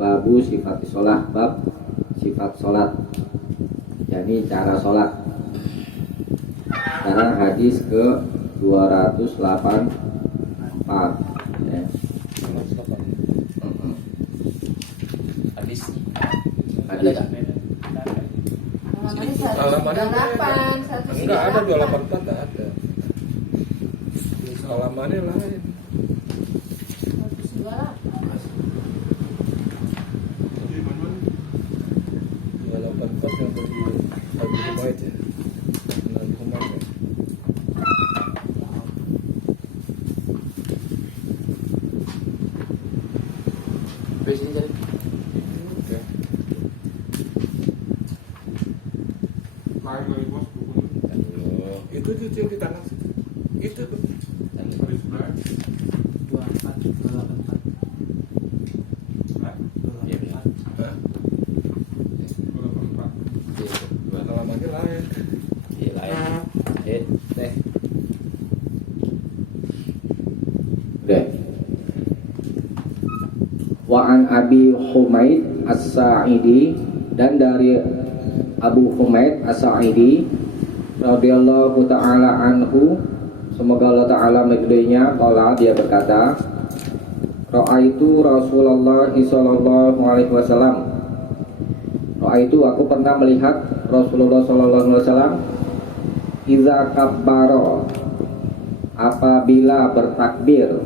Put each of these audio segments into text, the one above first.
babu sifat sholat, bab sifat sholat, yakni cara sholat. Sekarang hadis ke 284 ya. Hadis Hadis Halamannya enggak ada 284, enggak ada. Halamannya lain. 284 yang tadi Abu Humaid ya. Abu Humaid ya. Presiden jadi Oke. Lain dari bos bukunya. Aduh, itu yang di tangan situ. Itu tuh. Di sebelah. 24 Nah, Iya, Hah? 24. Halamannya lain. iya lain. Teh. Udah. Wa an Abi Humaid As-Sa'idi, dan dari Abu Humaid As-Sa'idi radhiyallahu taala anhu, semoga Allah taala meridhoinya, qala, dia berkata, ra'aitu Rasulullah sallallahu alaihi wasallam. Ra'aitu, aku pernah melihat Rasulullah sallallahu alaihi wasallam iza kabbara, apabila bertakbir,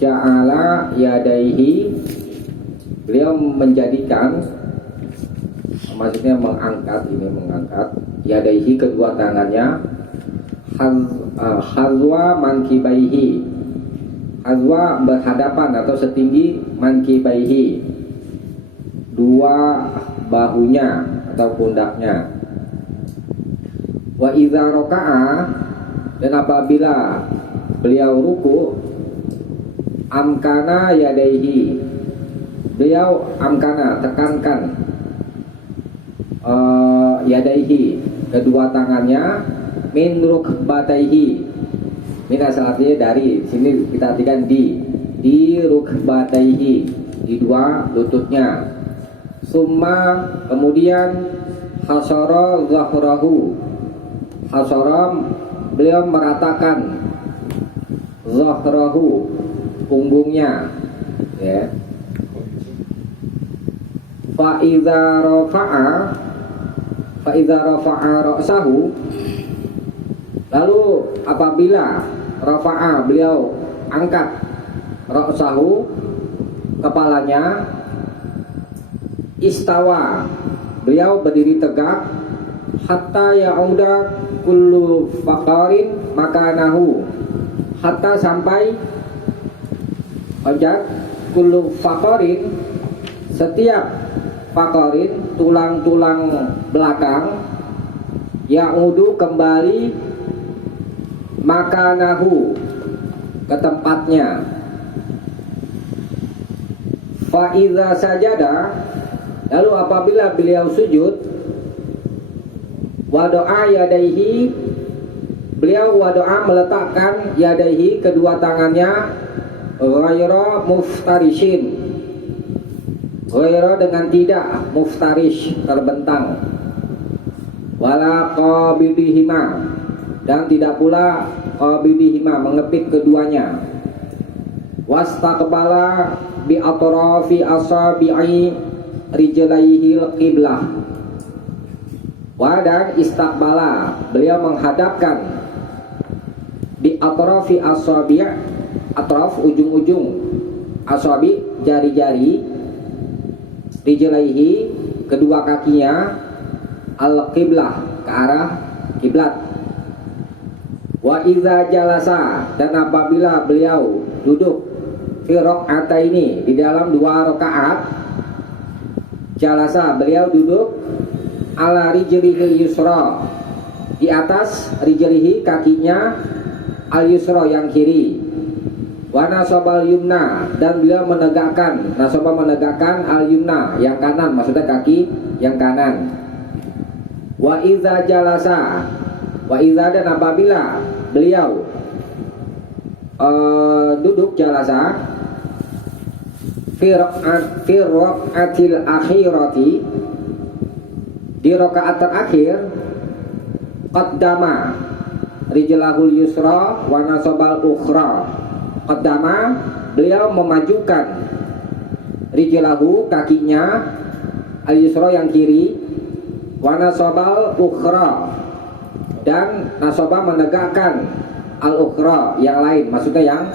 ja'ala yadaihi, beliau menjadikan, maksudnya mengangkat yadaihi, kedua tangannya, hazwa mankibaihi, hazwa berhadapan atau setinggi mankibaihi, dua bahunya atau pundaknya. Wa idza raka'a, dan apabila beliau ruku, amkana yadaihi, beliau amkana, tekankan yadaihi, kedua tangannya, min rukbataihi, min asalnya dari sini kita artikan di rukbataihi, di dua lututnya. Summa, kemudian hasara zahrahu, hasara, beliau meratakan zahrahu, punggungnya ya. Fa idza rafa'a ra'sahu, lalu apabila rafa'a, beliau angkat ra'sahu, kepalanya, istawa, beliau berdiri tegak, hatta ya'uda kullu faqarin makanahu, hatta sampai ojak kullu faqarin, setiap faqarin, tulang-tulang belakang, ya'udu, kembali, makanahu, ke tempatnya. Fa idza sajada, lalu apabila beliau sujud, wado'a yadaihi, beliau wado'a meletakkan yadaihi, kedua tangannya, ghaira muftarishin, ghaira dengan tidak, muftarish, terbentang, wala qabidihima, dan tidak pula qabidihima, mengepit keduanya, wastaqbala bi atrafi asabi'i rijlaihi qiblah, wa, dan istaqbala, beliau menghadapkan bi atrafi asabi', atraf, ujung-ujung, asabi, jari-jari, rijlaihi, kedua kakinya, al qiblah, ke arah kiblat. Wa idza jalasa, dan apabila beliau duduk, fi rakaataini, di dalam dua rakaat, jalasa, beliau duduk, ala rijlihil yusra, di atas rijlihi, kakinya, al yusra, yang kiri, wa nasabal yumna, dan beliau menegakkan, nasaba, menegakkan, al yumna, yang kanan, maksudnya kaki yang kanan. Wa idza jalasa, wa idza, dan apabila beliau duduk, jalasa, fi raqatil akhirati, di rakaat terakhir, qaddama rijlahul yusra wa nasabal ukhra. Qaddama, beliau memajukan rijlahu, kakinya, al yusra yang kiri, wa nasabal ukhra, dan nasaba menegakkan al ukhra yang lain, maksudnya yang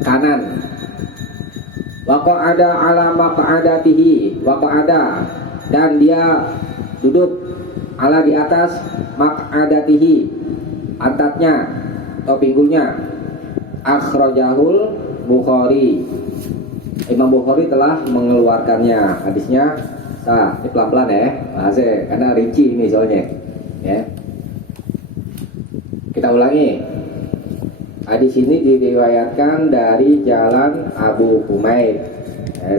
kanan. Wa qa'ada ala maq'adatihi, wa qa'ada, dan dia duduk ala di atas maq'adatihi, pantatnya atau pinggulnya. Akhrajahul Bukhari, Imam Bukhari telah mengeluarkannya hadisnya. Nah, ini pelan-pelan ya, bahasa karena rinci ini soalnya ya. Kita ulangi. Hadis ini diriwayatkan dari jalan Abu Humaid,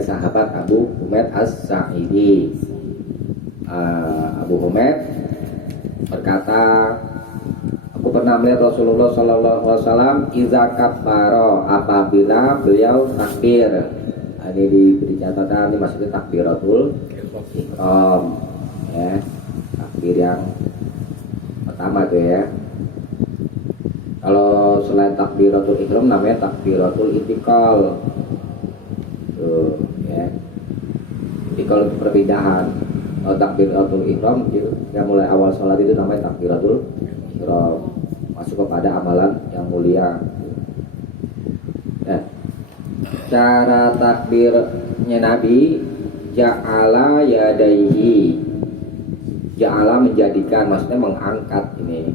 sahabat Abu Humaid As-Sa'idi. Abu Humaid berkata, aku pernah melihat Rasulullah Sallallahu Alaihi Wasallam iza kabbaro, apabila beliau takbir. Ini diberi catatan, ini maksudnya takbiratul ihram ya, takbir yang pertama tuh ya. Kalau selain takbiratul ihram namanya takbiratul intikal tuh ya. Intikal itu perpindahan. Kalau takbiratul ihram itu yang mulai awal sholat itu namanya takbiratul ihram, masuk kepada amalan yang mulia. Cara takbirnya Nabi, ja'ala yadaihi, ja'ala menjadikan, maksudnya mengangkat, ini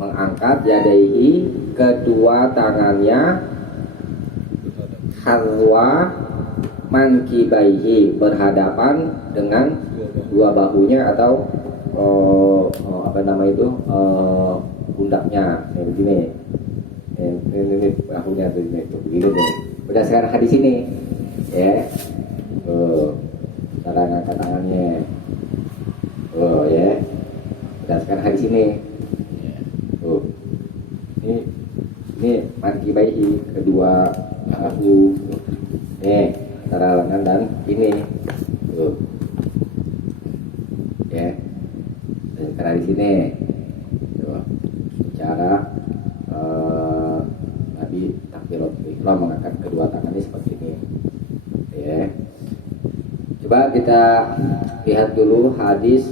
mengangkat yadaihi, kedua tangannya, hadwa mankibaihi, berhadapan dengan dua bahunya atau apa nama itu, pundaknya, begini. Ini bahunya tuh, ini begini nih. Berdasarkan hadis ini ya, cara ngangkat tangannya, ya, berdasarkan hadis ini, ini mankibaihi, kedua bahu, antara lengan dan ini, ya, berdasarkan hadis ini, cara Nabi takbiratul ihram mengangkat kedua tangannya seperti ini ya. Coba kita lihat dulu hadis,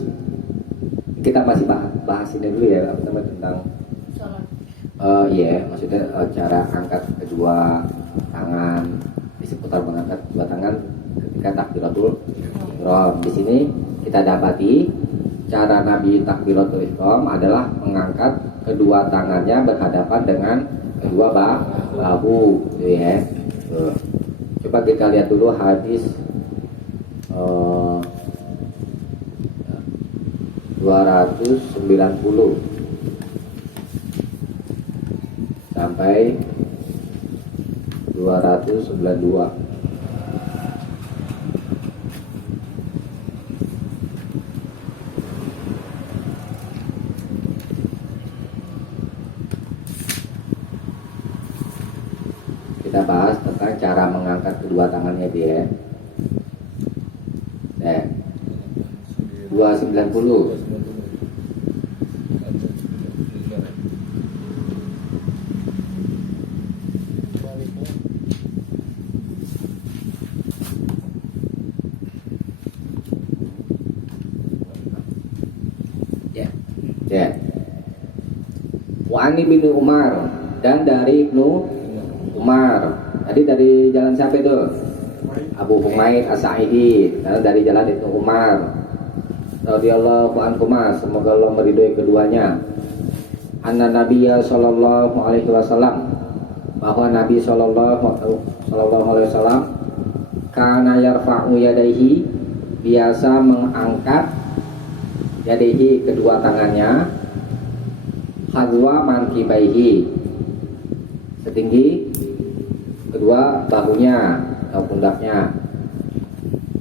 kita masih bahas ini dulu ya, pertama tentang ya, maksudnya cara angkat kedua tangan, di seputar mengangkat kedua tangan ketika takbiratul ihram. Di sini kita dapati cara Nabi takbiratul ihram adalah mengangkat kedua tangannya berhadapan dengan kedua bahu, ya. Coba kita lihat dulu hadis 290 sampai 292. Kita bahas tentang cara mengangkat kedua tangannya dia. 290. Ya. Wa ani bin Umar, dan dari Ibnu Umar. Tadi dari jalan siapa itu? Abu Humaid As-Sa'idi. Dan dari jalan Ibnu Umar radhiyallahu anhuma, semoga Allah meridhoi keduanya. Anna Nabiyya sallallahu alaihi wasallam, bahwa Nabi sallallahu alaihi wasallam kana yarfa'u yadaihi, biasa mengangkat yadaihi, kedua tangannya, hadwa mankibaihi, setinggi kedua bahunya atau pundaknya.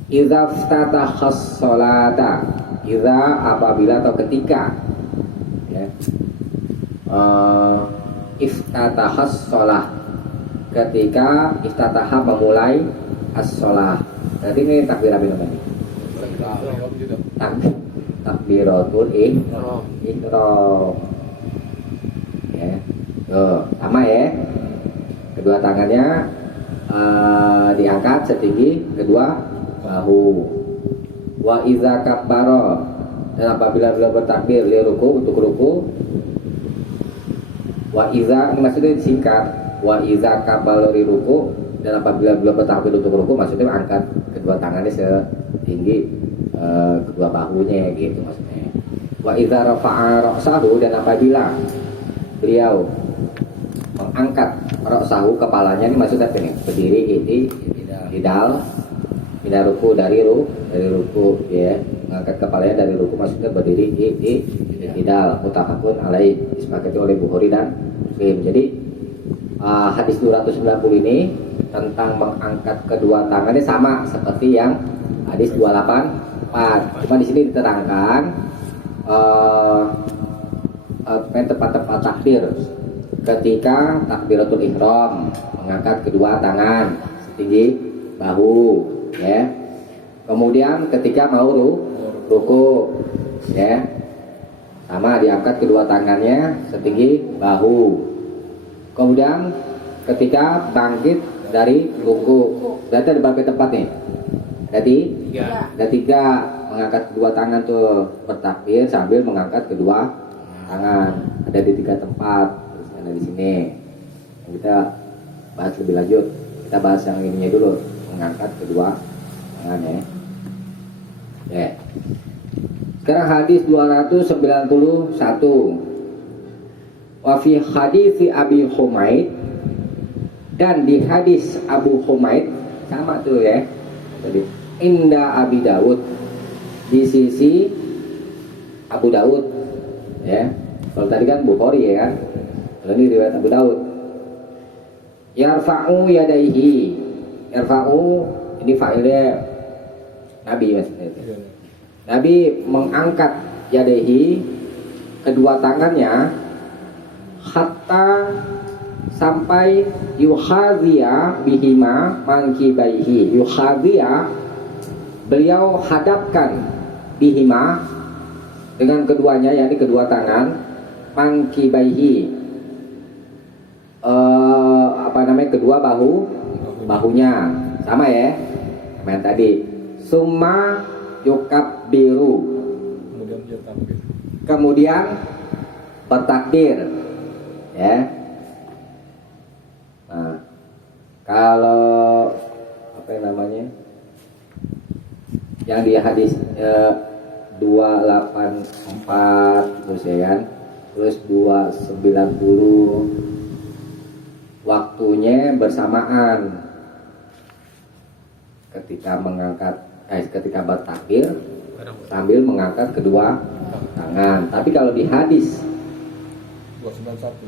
Idza ftataha sholata, idza apabila atau ketika, ya. Iftataha sholah, ketika iftataha memulai as-shalah. Berarti ini takbir apa namanya? Ihram juga. Takbiratul ihram. Ya. Tuh, sama ya. Kedua tangannya diangkat setinggi kedua bahu. Wa iza kabbara, dan apabila beliau bertakbir li ruku, untuk ruku. Wa iza, ini maksudnya disingkat. Wa iza kabbara li ruku, dan apabila beliau bertakbir untuk ruku, maksudnya angkat kedua tangannya setinggi kedua bahunya gitu maksudnya. Wa iza rafa'a ra'sahu, dan apabila beliau mengangkat ra'sahu, kepalanya, ini maksudnya apa nih? Berdiri idal pindah ruku dari ruku ya, mengangkat kepalanya dari ruku, maksudnya berdiri idal. Muttafaqun alaih, disepakati oleh Bukhari dan Muslim. Jadi hadis 290 ini tentang mengangkat kedua tangannya sama seperti yang hadis 284. Cuma di sini diterangkan tempat-tempat takbir ketika takbiratul ihram, mengangkat kedua tangan setinggi bahu ya. Kemudian ketika mau ruku ya, sama diangkat kedua tangannya setinggi bahu. Kemudian ketika bangkit dari ruku, berarti ada berapa tempat nih? Ada tiga. Mengangkat kedua tangan tuh bertakbir sambil mengangkat kedua tangan, ada di 3 tempat. Ada di sini. Kita bahas lebih lanjut. Kita bahas yang ininya dulu, mengangkat kedua tangan ya. Ya. Sekarang hadis 291. Wa fi hadis Abi Humaid, dan di hadis Abu Humaid sama tuh ya. Tadi Inda Abi Daud, di sisi Abu Daud ya. Kalau tadi kan Bukhari ya kan. Kalau ini riwayat Abu Daud. Yarfa'u yadaihi. Yarfa'u ini fa'ilnya Nabi maksudnya. Nabi mengangkat yadaihi, kedua tangannya, hatta sampai yuhadhiya bihima mankibaihi. Yuhadhiya, beliau hadapkan bihima, dengan keduanya, yakni kedua tangan, mankibaihi, kedua bahunya, sama ya sama yang tadi. Summa yukabbiru, Kemudian dia takbir. kemudian bertakbir ya. Nah, kalau apa yang namanya yang di hadis 284 terus ya kan, terus 290 waktunya bersamaan ketika bertakbir sambil mengangkat kedua tangan. Tapi kalau di hadis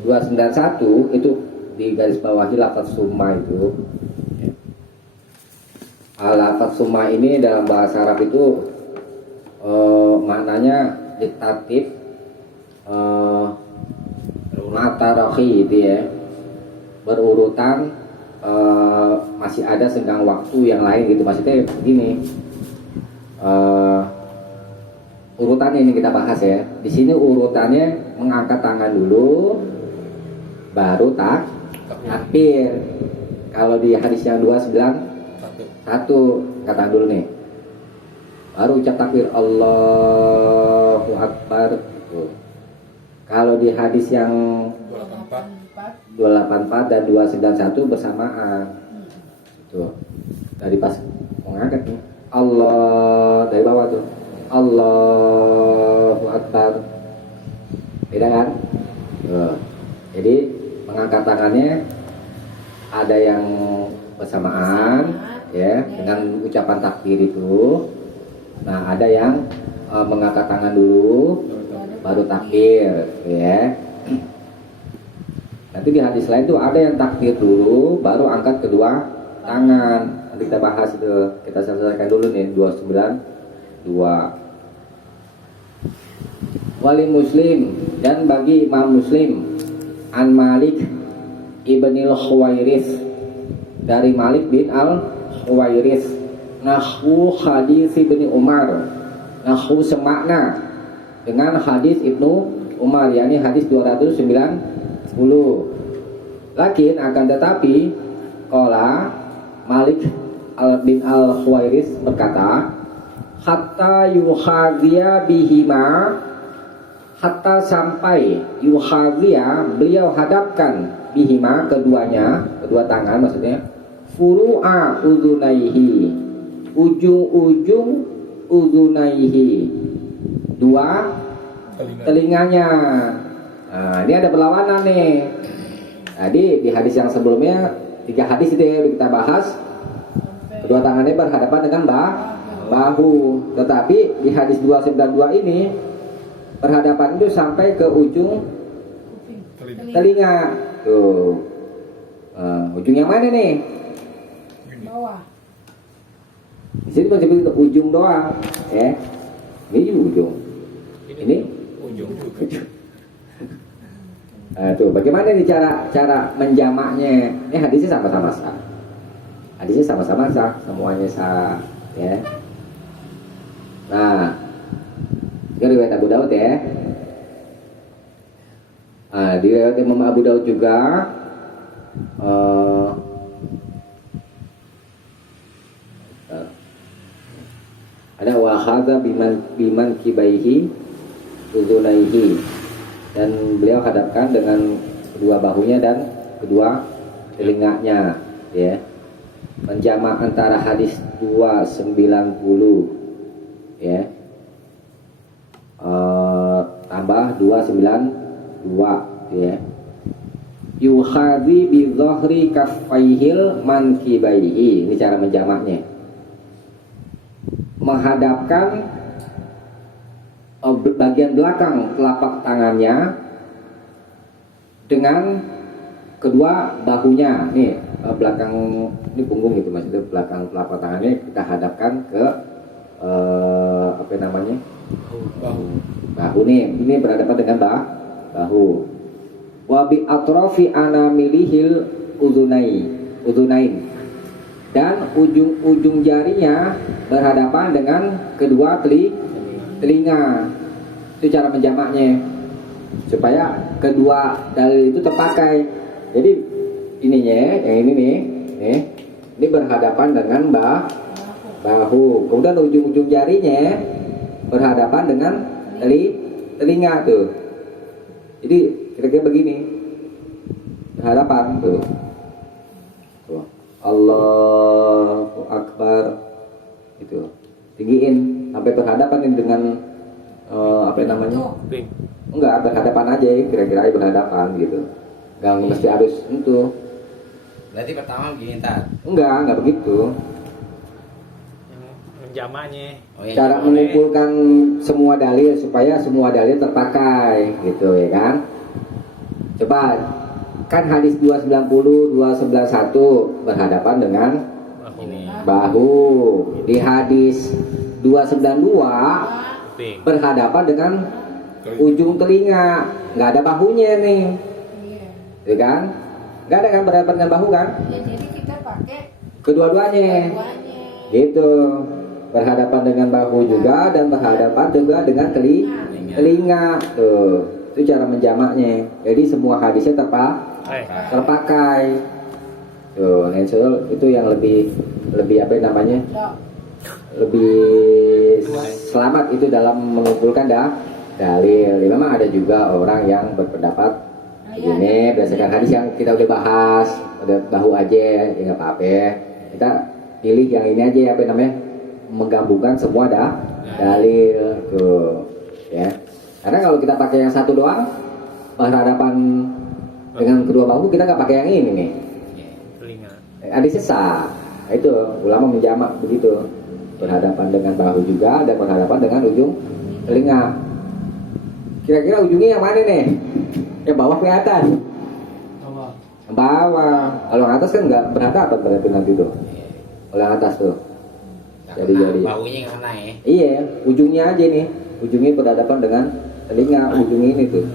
291 itu di garis bawahi lafaz summa itu. Lafaz summa ini dalam bahasa Arab itu maknanya diktatif matarohi itu ya, berurutan, masih ada senggang waktu yang lain gitu. Maksudnya begini, urutannya ini kita bahas ya. Di sini urutannya mengangkat tangan dulu, baru takbir. Kalau di hadis yang 291 kata dulu nih, baru ucap takbir Allahu Akbar. Kalau di hadis yang 284 dan 291 bersamaan. Tuh. Dari pas mengangkat nih, Allah dari bawah tuh. Allahu Akbar. Beda kan? Tuh. Jadi mengangkat tangannya ada yang bersamaan ya dengan ucapan takbir itu. Nah, ada yang mengangkat tangan dulu baru takbir ya. Nanti di hadis lain tuh ada yang takbir dulu baru angkat kedua tangan. Nanti kita bahas itu, kita selesaikan dulu nih 292. Wali Muslim, dan bagi Imam Muslim, An Malik ibnil Khuwairith, dari Malik bin Al Huwairis nahwu hadis Ibnu Umar, nahwu semakna dengan hadis Ibnu Umar, yakni hadis 290. Lakin akan tetapi qala Malik bin al-Huwairis berkata, hatta yuhadhiya bihima, hatta sampai yuhadhiya beliau hadapkan bihima keduanya, kedua tangan maksudnya, furu'a udhunaihi, ujung-ujung udhunaihi, dua telinganya. Nah, ini ada berlawanan nih. Tadi di hadis yang sebelumnya 3 hadis itu yang kita bahas, kedua tangannya berhadapan dengan bahu. Tetapi di hadis 292 ini berhadapan itu sampai ke ujung telinga. Tuh. Ujung yang mana nih? Bawah. Di sini masih begitu, ujung doang, ya. Ini juga ujung. Ini ujung. tuh, bagaimana nih cara menjamaknya? Ini hadisnya sama-sama sah. Hadisnya sama-sama sah, semuanya sah, ya. Nah, ini riwayat Abu Daud ya. Di riwayat Imam Abu Daud juga ada wahada biman kibaihi udhunaihi, dan beliau hadapkan dengan kedua bahunya dan kedua telinganya, ya. Menjamak antara hadis 290, ya, tambah 292, ya. Yuhadhi bi dhahri kaffaihil mankibaihi, ini cara menjamaknya. Menghadapkan bagian belakang telapak tangannya dengan kedua bahunya. Nih, belakang ini punggung gitu, maksudnya belakang telapak tangannya kita hadapkan ke apa namanya? Bahu nih. Ini berhadapan dengan bahu. Wa bi atrafi anamilihil udhunain. Dan ujung-ujung jarinya berhadapan dengan kedua telinga. Itu cara menjamaknya supaya kedua dalil itu terpakai. Jadi ininya, yang ini nih, ini berhadapan dengan bahu. Kemudian ujung-ujung jarinya berhadapan dengan telinga tuh. Jadi kira-kira begini berhadapan tuh. Allahu Akbar, itu tinggiin sampai berhadapan dengan apa namanya? Enggak, berhadapan aja, kira-kira berhadapan gitu. Enggak mesti harus itu. Berarti pertama begini ntar. Enggak begitu. Menjamaknya. Cara mengumpulkan semua dalil supaya semua dalil terpakai gitu, ya kan? Coba, kan hadis 290, 291 berhadapan dengan bahu. Di hadis 292 berhadapan dengan ujung telinga, nggak ada bahunya nih, ya kan? Nggak ada kan berhadapan dengan bahu kan? Ya, jadi kita pakai Kedua-duanya, keduanya. gitu. Berhadapan dengan bahu juga dan berhadapan juga dengan telinga. Tuh, itu cara menjamaknya. Jadi semua hadisnya terpakai. Tuh, Nensul itu yang lebih apa namanya? Lebih selamat itu dalam mengumpulkan dalil. Memang ada juga orang yang berpendapat begini berdasarkan hadis yang kita udah bahas, udah bahu aja, ya nggak apa-apa. Kita pilih yang ini aja, apa namanya? Menggabungkan semua dalil tuh, ya. Karena kalau kita pakai yang satu doang berhadapan dengan kedua bahu, kita nggak pakai yang ini nih. Telinga. Hadisnya sah. Nah, itu ulama menjamak begitu, berhadapan dengan bahu juga dan berhadapan dengan ujung telinga. Kira-kira ujungnya yang mana nih? Yang bawah ke atas? Bawah. Kalau yang atas kan nggak berhadapan berarti nanti tuh. Kalau yang atas tuh. Jadi baunya nggak kena ya. Iya, ujungnya aja nih. Ujungnya berhadapan dengan telinga, ujung ini tuh.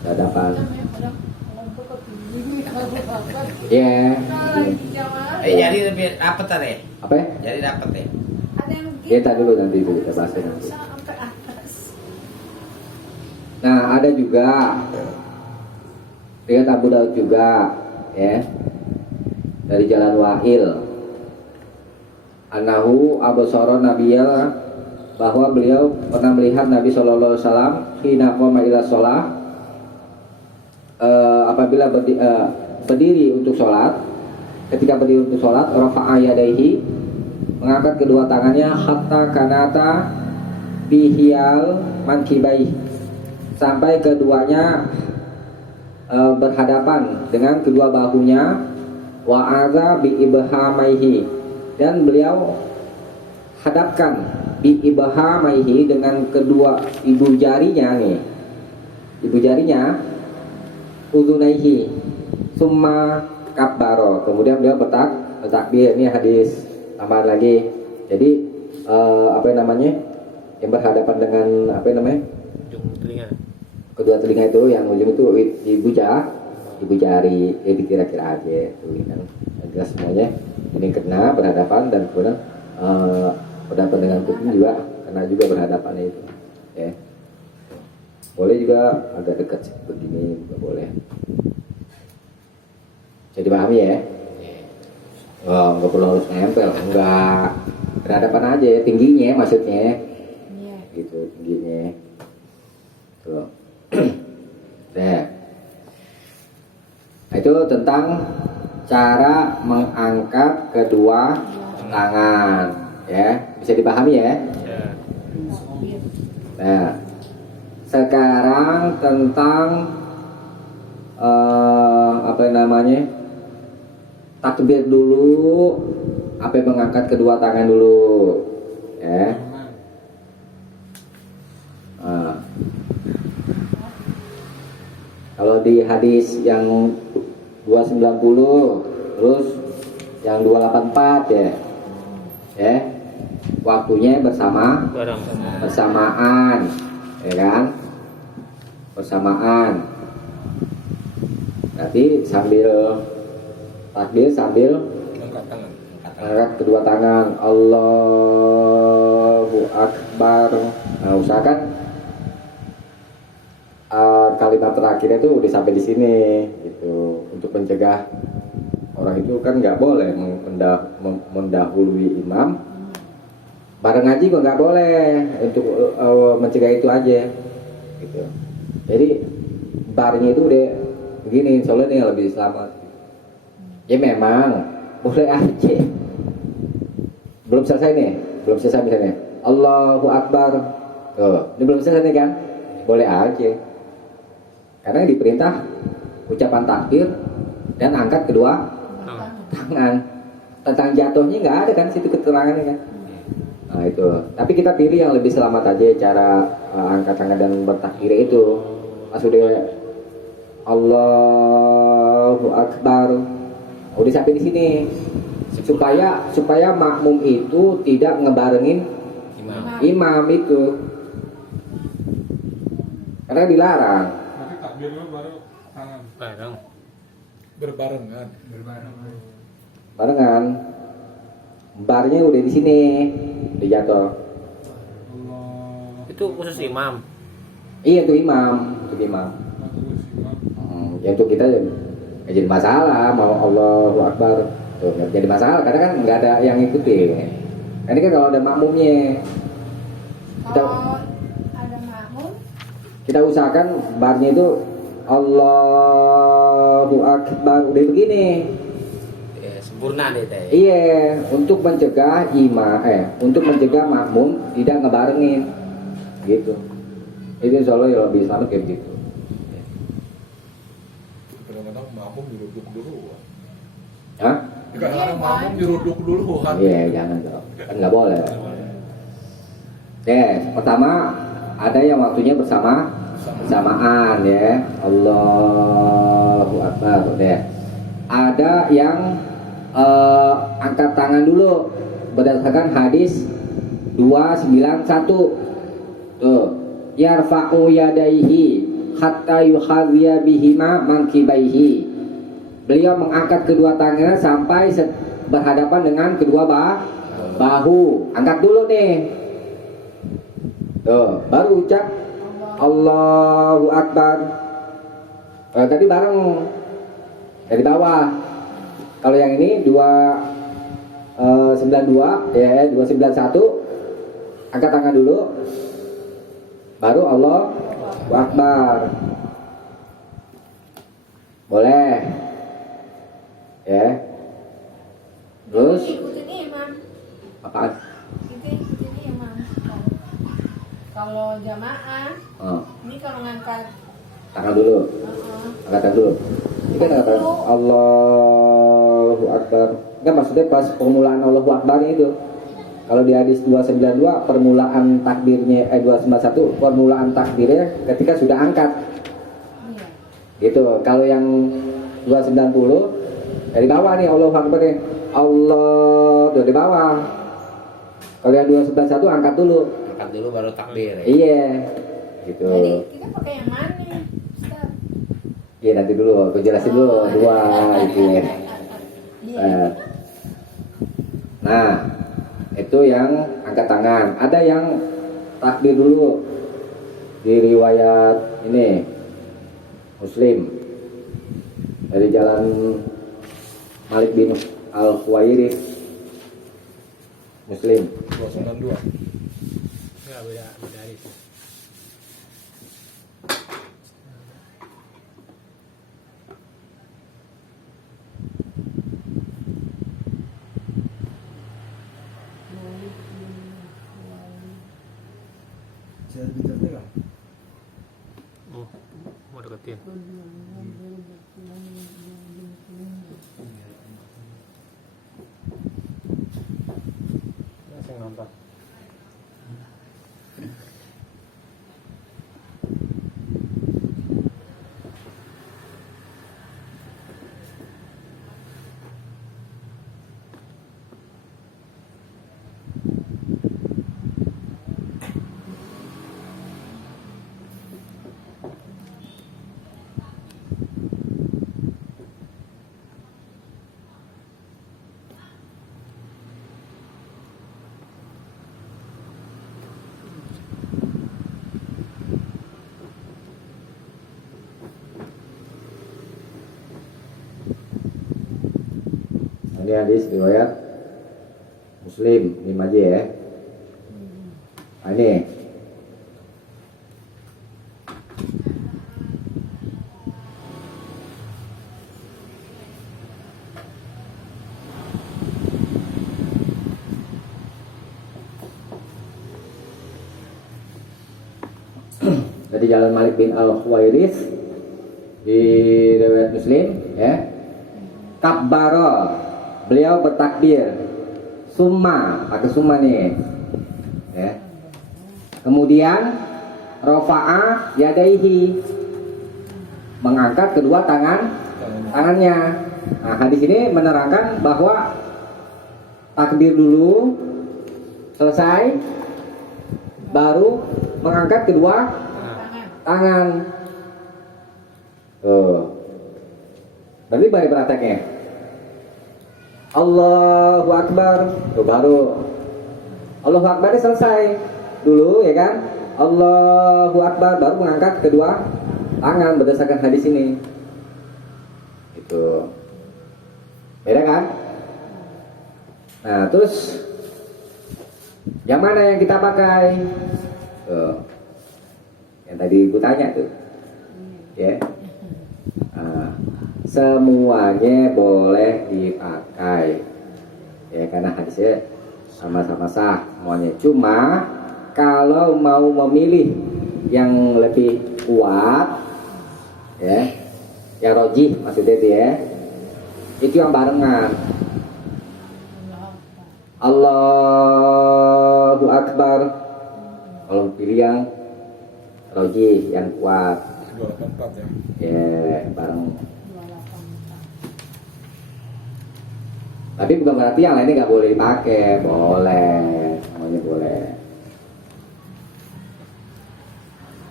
Berhadapan. Ya. Jadi lebih rapet tadi. Apa ya? Jadi rapet ya. Ada yang Kita dulu nanti itu kita bahas nanti. sampai atas. Nah, ada juga riwayat Abu Daud juga ya. Dari jalan Wa'il. Anahu abasara nabiyya, bahwa beliau pernah melihat Nabi sallallahu alaihi wasallam hina qama ila shalah, apabila berdiri untuk sholat. Ketika berdiri untuk sholat, rafa'a yadaihi, mengangkat kedua tangannya, hatta kanata bihiyal mankibai, sampai keduanya berhadapan dengan kedua bahunya, wa'adha bi ibhamaihi, dan beliau hadapkan bi ibhamaihi dengan kedua ibu jarinya nih, ibu jarinya, udunaihi, summa kabbaro, kemudian beliau bertakbir. Ini hadis tambahan lagi. Jadi apa namanya, yang berhadapan dengan apa namanya, ujung telinga. kedua telinga itu, yang ujung itu ibu jari, dikira-kira aja tuh kan. Jelas semuanya ini kena berhadapan, dan kemudian berhadapan dengan kuping juga kena juga berhadapannya itu ya. Boleh juga agak dekat begini juga boleh. Jadi pahami ya? Oh, nggak perlu harus nempel, enggak, berhadapan aja, tingginya maksudnya, Iya. gitu tingginya. Tuh. Nah, itu tentang cara mengangkat kedua tangan, ya, bisa dipahami ya? Ya. Nah, sekarang tentang apa namanya, takbir dulu, apa mengangkat kedua tangan dulu, ya. Kalau di hadis yang 290, terus yang 284 ya, waktunya Barang. bersamaan, ya kan, bersamaan. Nanti sambil takbir sambil Angkat tangan. angkat kedua tangan, Allahu Akbar. Nah, usahakan kalimat terakhirnya itu udah sampai di sini, gitu, untuk mencegah orang itu kan nggak boleh mendahului imam. Bareng ngaji kok nggak boleh, untuk mencegah itu aja, gitu. Jadi barnya itu udah begini, soalnya ini yang lebih selamat. Ya memang boleh aja. Belum selesai nih, belum selesai misalnya. Allahu Akbar. Tuh, ini belum selesai nih kan? Boleh aja. Karena yang diperintah ucapan takbir dan angkat kedua tangan. Tentang jatuhnya nggak ada kan situ keterangannya kan. Nah itu. Tapi kita pilih yang lebih selamat aja cara angkat tangan dan bertakbir itu. Maksudnya Allahu Akbar. Udah sampai di sini. Supaya makmum itu tidak ngebarengin imam itu. Karena dilarang. Nanti takbir dulu baru tangan. Barang. Berbarengan. Barengan. Barnya udah di sini. Udah jatuh. Allah. Itu khusus imam. Iya itu imam. Itu imam. Ya untuk kita ya nggak jadi masalah. Mau Allahu Akbar. Tuh nggak jadi masalah. Karena kan nggak ada yang ngikutin. Ini kan kalau ada makmumnya. Kalau ada makmum, Kita usahakan barnya itu Allahu Akbar udah begini. Ya, sempurna deh teh. Iya, untuk mencegah untuk mencegah makmum tidak ngebarengin, gitu. Itu insya Allah ya lebih selamat kayak begitu. Kadang-kadang makmum diruduk dulu. Hah? Kadang-kadang makmum diruduk dulu. Iya, jangan dong. Kan nggak boleh. Oke, pertama ada yang waktunya bersamaan ya. Allahu Akbar deh. Ada yang angkat tangan dulu berdasarkan hadis 291. Tuh, yarfa'u yadaihi hatta yuhadhiya bihima mankibaihi. beliau mengangkat kedua tangannya sampai berhadapan dengan kedua bahu. Angkat dulu nih. Tuh, baru ucap Allahu Akbar. Tadi bareng dari bawah. Kalau yang ini 292 ya, 291 angkat tangan dulu. Baru Allahu Akbar. Boleh. Ya. Terus ikutin imam. apaan? Kita ikutin imam. Kalau jamaah, ini kalau ngangkat Tangan dulu. Angkat tangan dulu. Ini kan kata Allahu Akbar. Kan maksudnya pas permulaan Allahu Akbar itu. Kalau di hadis 292 permulaan takbirnya 291 permulaan takbirnya ketika sudah angkat. iya. Gitu. Kalau yang 290 dari bawah nih Allahu Akbar nih. Allah dari bawah. Kalau yang 291 angkat dulu. Angkat dulu baru takbir. Ya. Iya. Gitu. Jadi kita pakai yang mana, Ustaz? Iya nanti dulu, aku jelasin dulu dua itu ya. Iya. Nah, itu yang angkat tangan. Ada yang takbir dulu di riwayat ini Muslim dari jalan Malik bin Al-Khuwairith Muslim. 292. Enggak beda hari itu. Saya bicaranya kan? Mau deketin. Saya nonton. Ini hadis riwayat Muslim 5J ya. Nah, ini dari jalan Malik bin Al-Khuwairith di riwayat Muslim ya. Kabbara, beliau bertakbir. Summa, pakai summa nih. Ya. Kemudian rafa'a yadaihi, mengangkat kedua tangannya. Nah, hadis ini menerangkan bahwa takbir dulu selesai baru mengangkat kedua tangan. Tuh. Berarti balik prakteknya. Allahu Akbar. Tuh baru Allahu Akbar ini selesai dulu ya kan. Allahu Akbar baru mengangkat kedua tangan berdasarkan hadis ini. Itu. Beda kan? Nah, terus yang mana yang kita pakai? Tuh. Yang tadi gue tanya tuh. Ya. Nah, semuanya boleh dipakai ya karena hadisnya sama-sama sah semuanya. Cuma kalau mau memilih yang lebih kuat ya, yang rojih maksudnya itu ya, itu yang barengan. Allahu Akbar. Kalau pilih yang rojih yang kuat 284 ya. ya bareng. Tapi bukan berarti yang lainnya nggak boleh dipakai, boleh, semuanya boleh.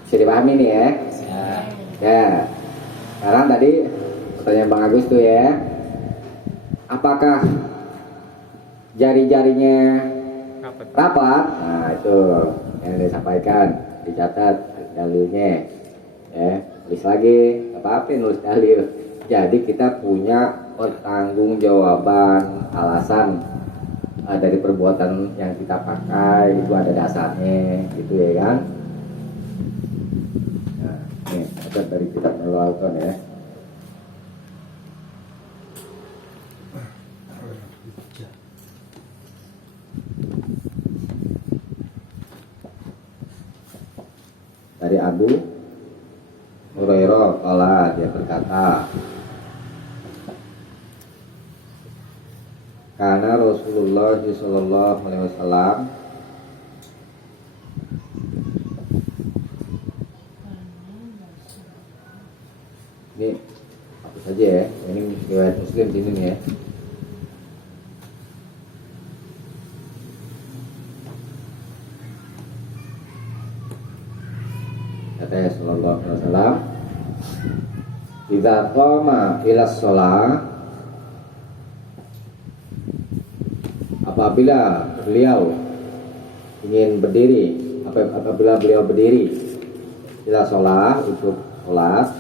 Bisa dipahami nih ya? Ya. Sekarang tadi pertanyaan Bang Agus tuh ya. Apakah jari-jarinya Rapat. rapat? Nah itu yang disampaikan, dicatat dalilnya. Ya, tulis lagi, apa nulis dalil. Jadi kita punya pertanggungjawaban alasan dari perbuatan yang kita pakai itu ada dasarnya, gitu ya kan? Nah, ini ada dari kitab Al-Auton ya. Dari Abu Hurairah kala dia berkata, karena Rasulullah Sallallahu Alaihi Wasallam ini apa saja ya, ini riwayat Muslim di sini ya. Kata Sallallahu Alaihi Wasallam, idza qama ila shalah, apabila beliau ingin berdiri, apabila beliau berdiri ila shalah untuk sholat,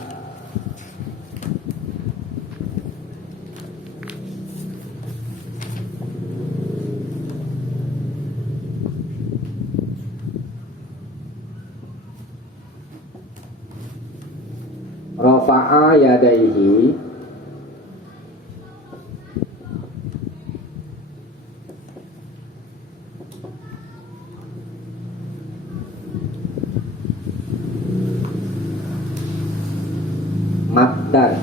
rafa'a yadaihi, maddan,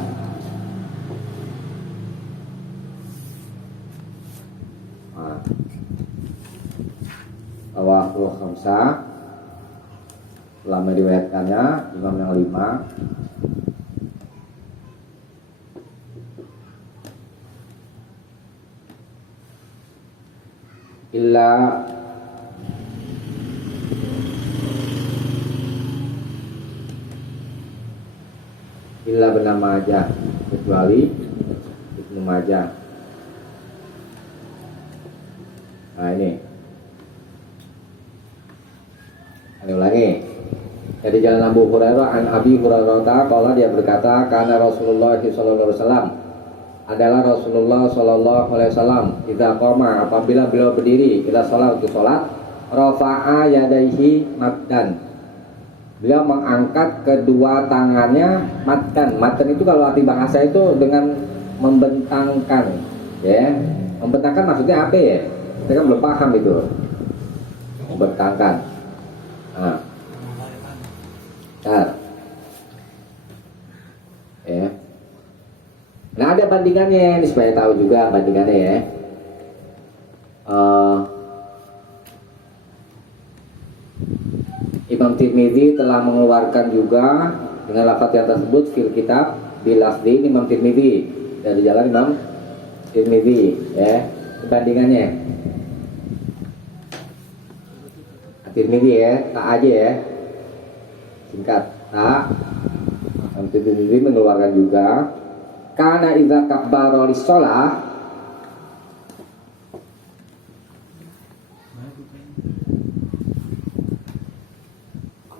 rawahu khamsah, telah meriwayatkannya imam yang 5. Illa Ibnu Majah, kecuali Ibnu Majah. Nah ini ulangi. Dari jalan Abu Hurairah an Abi Hurairah qala, dia berkata, karena Rasulullah sallallahu alaihi wasallam, adalah Rasulullah sallallahu alaihi wasallam, idza qama, apabila beliau berdiri, kita sholat untuk sholat, rafa'a yadaihi maddan, beliau mengangkat kedua tangannya maddan. Maddan itu kalau arti bahasa itu dengan membentangkan, ya. Membentangkan maksudnya apa ya? Kita kan belum paham itu. Membentangkan. Nah. Ya. Nah ada bandingannya, ini supaya tahu juga bandingannya ya. Imam Tirmidzi telah mengeluarkan juga dengan lafaz yang tersebut fil kitab bilafzi, Imam Tirmidzi, dari jalan Imam Tirmidzi ya. Bandingannya Tirmidzi ya, tak aja ya, singkat tak. Imam Tirmidzi mengeluarkan juga karena idza kabbara lis-shalah,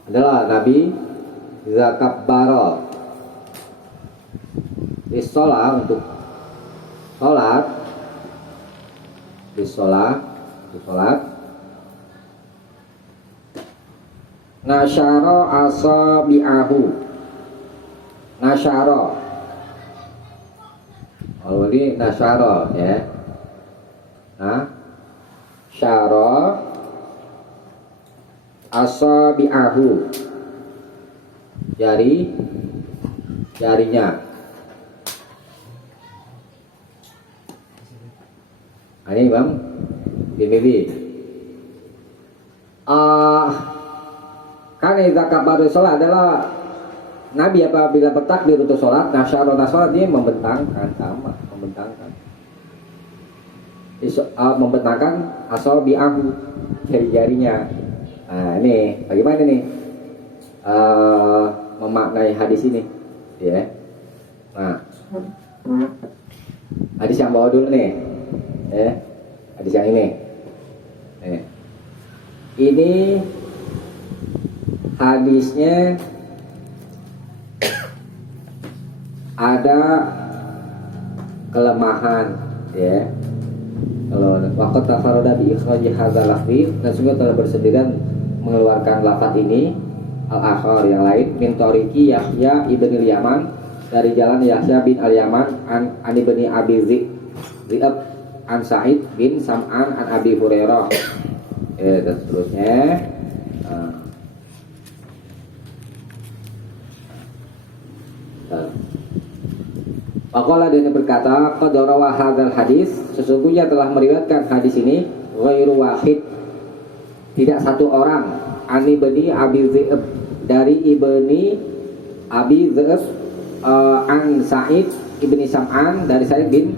adalah Nabi idza kabbara lis-shalah, untuk salat, lis-shalah, salat, nasyara asabi'ahu, nasyara, kalau ini nasyara ya, nah syara asabi'ahu, jarinya. Ini Imam Tirmidzi. Kan idza kabbara sholat adalah Nabi apabila bertakbir untuk sholat, nasyara dia membentangkan, sama membentangkan. Membentangkan asabi'ahu, jari-jarinya. Nah ini bagaimana nih memaknai hadis ini ya. Nah Hadis yang bawah dulu nih. Hadis yang ini. Ini hadisnya ada kelemahan, ya. Kalau waqat tafarrada bi ikhraji hadzal lafzi, dan sungguh telah bersendirian mengeluarkan lafaz ini al-akhar yang lain min tariqi Yahya ibn al-Yaman, dari jalan Yahya bin al-Yaman an ibni Abi Zi'ab an Sa'id bin Sam'an an Abi Hurairah. Dan seterusnya. Maqala dia berkata, qad rawa hadzal hadis, sesungguhnya telah meriwayatkan hadis ini ghairu wahid, tidak satu orang, ani ibni Abi Zi'ab, dari ibni Abi Zi'ab, an Sa'id ibni Sam'an, dari Sa'id bin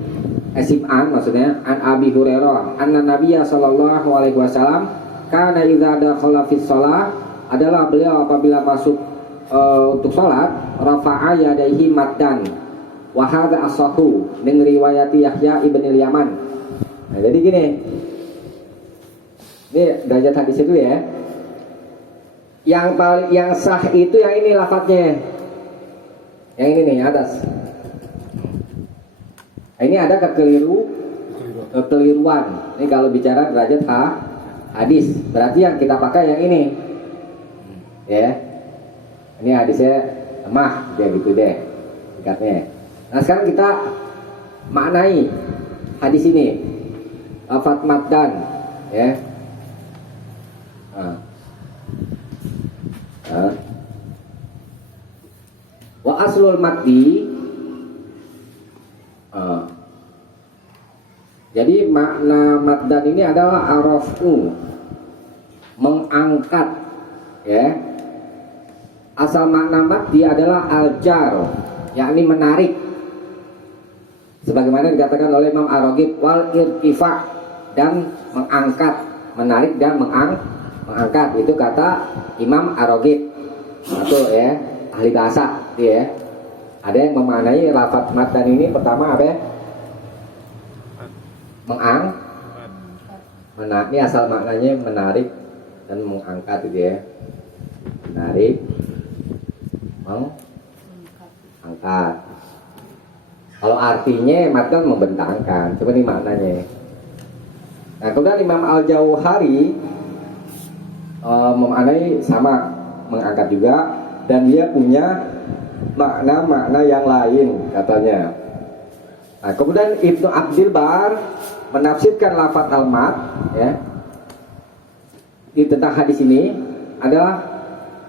Sim'an maksudnya, an Abi Hurairah anna Nabiyya sallallahu alaihi wasallam kana idza dakhala fi shalah, adalah beliau apabila masuk untuk salat, rafa'a yadayhi maddan wa hadza as-sahhu min riwayati Yahya ibn al-Yaman. Nah, jadi gini. Ini derajat hadis itu ya. Yang sah itu yang ini lafadznya. Yang ini nih atas. Ini ada kekeliruan. Ini kalau bicara derajat hadis, berarti yang kita pakai yang ini. Ya. Ini hadisnya lemah, dia gitu deh. Ikatnya. Nah, sekarang kita maknai hadis ini. Lafaz maddan, ya. Wa aslul maddi, jadi makna maddan ini adalah arafu, mengangkat, ya. Asal makna maddi adalah aljar, yakni menarik, sebagaimana dikatakan oleh Imam Ar-Raghib, wal irtifa, dan mengangkat, menarik dan mengangkat, itu kata Imam Ar-Raghib. Itu ya, ahli bahasa ya. Ada yang memaknai lafaz maddan ini pertama apa ya? Ini asal maknanya menarik dan mengangkat gitu ya. Menarik, mengangkat. Kalau artinya maddan membentangkan, coba ini maknanya. Nah, kemudian Imam Al-Jauhari memaknai sama, mengangkat juga, dan dia punya makna-makna yang lain katanya. Nah, kemudian Ibnu Abdil Bar menafsirkan lafaz al-mad, ya, di tentang hadis ini adalah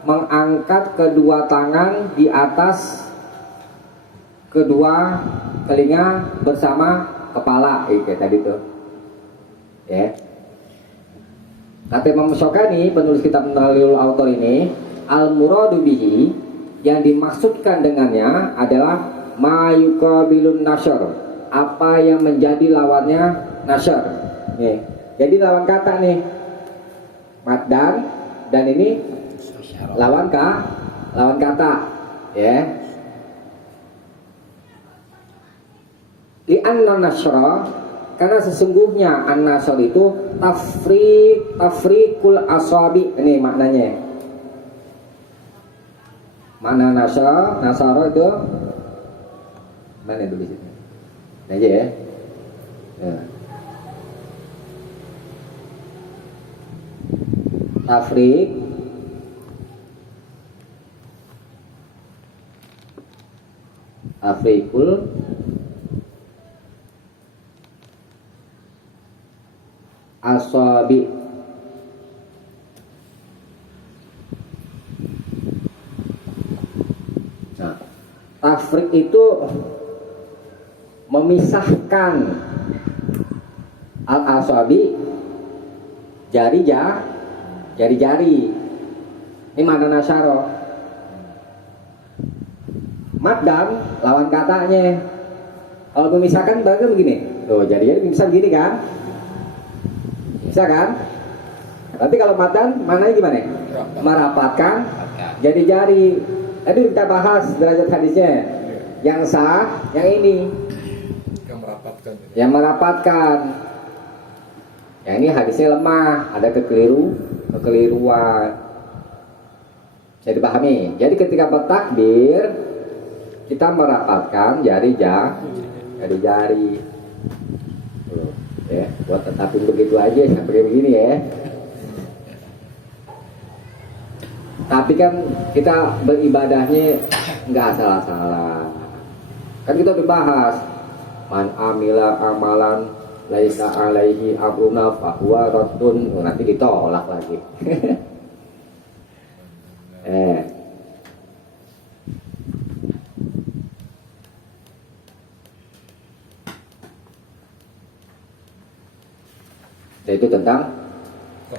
mengangkat kedua tangan di atas kedua telinga bersama kepala, kayak tadi tuh, ya. Kata Imam Syukani, penulis kitab Nalil Autor ini, al-muradu bihi, yang dimaksudkan dengannya adalah mayuqabilun nasyar, apa yang menjadi lawannya nasyar. Nih, jadi lawan kata nih, maddan, dan ini lawan kata, ya. Di an-nasyra, karena sesungguhnya an-nasyr itu tafriqul asabi. Ini maknanya. Makna nasara itu mana dulu situ? Ini aja ya. Tafriqul asabi. Nah, tafriq itu memisahkan al-asabi, jari-jari. Ini makna nasyara. Maddan lawan katanya. Kalau memisahkan bagaimana begini? Tuh, jari-jari bisa begini kan? Bisa kan? Tapi kalau maddan maknanya gimana? Merapatkan jari-jari. Tadi kita bahas derajat hadisnya. yang sah yang ini Yang merapatkan. yang merapatkan. Yang ini hadisnya lemah, ada kekeliruan. Bisa dipahami. Jadi ketika bertakbir kita merapatkan jari-jari. Tuh, ya, buat tetapin begitu aja sampai begini ya. Tapi kan kita beribadahnya nggak salah-salah. Kan kita udah bahas man amila amalan laisa alaihi amruna fahuwa raddun. Nanti ditolak lagi. Itu tentang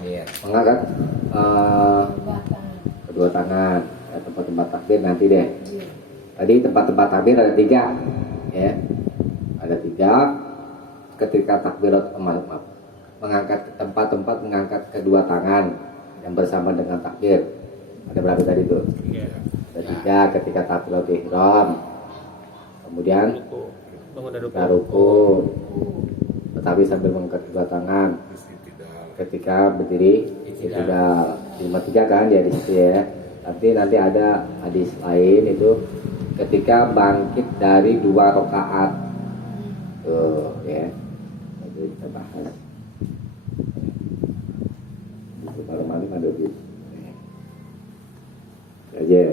Iya. mengangkat Batang. kedua tangan. Tempat-tempat takbir nanti deh. Tadi tempat-tempat takbir ada 3, ya. Ada 3. Ketika takbirat mengangkat tempat-tempat mengangkat kedua tangan yang bersama dengan takbir. Ada berapa tadi tuh? Iya. Ada 3 ketika takbiratul ihram. Kemudian Ruku. Bangun dari kita ruku. ruku, tetapi sambil mengangkat kedua tangan. Ketika berdiri itidal. 53 kan ya di situ ya. Tapi nanti ada hadis lain itu ketika bangkit dari 2 rakaat. Tuh ya. Nanti kita bahas. Itu baru mandi ada gitu. Aja.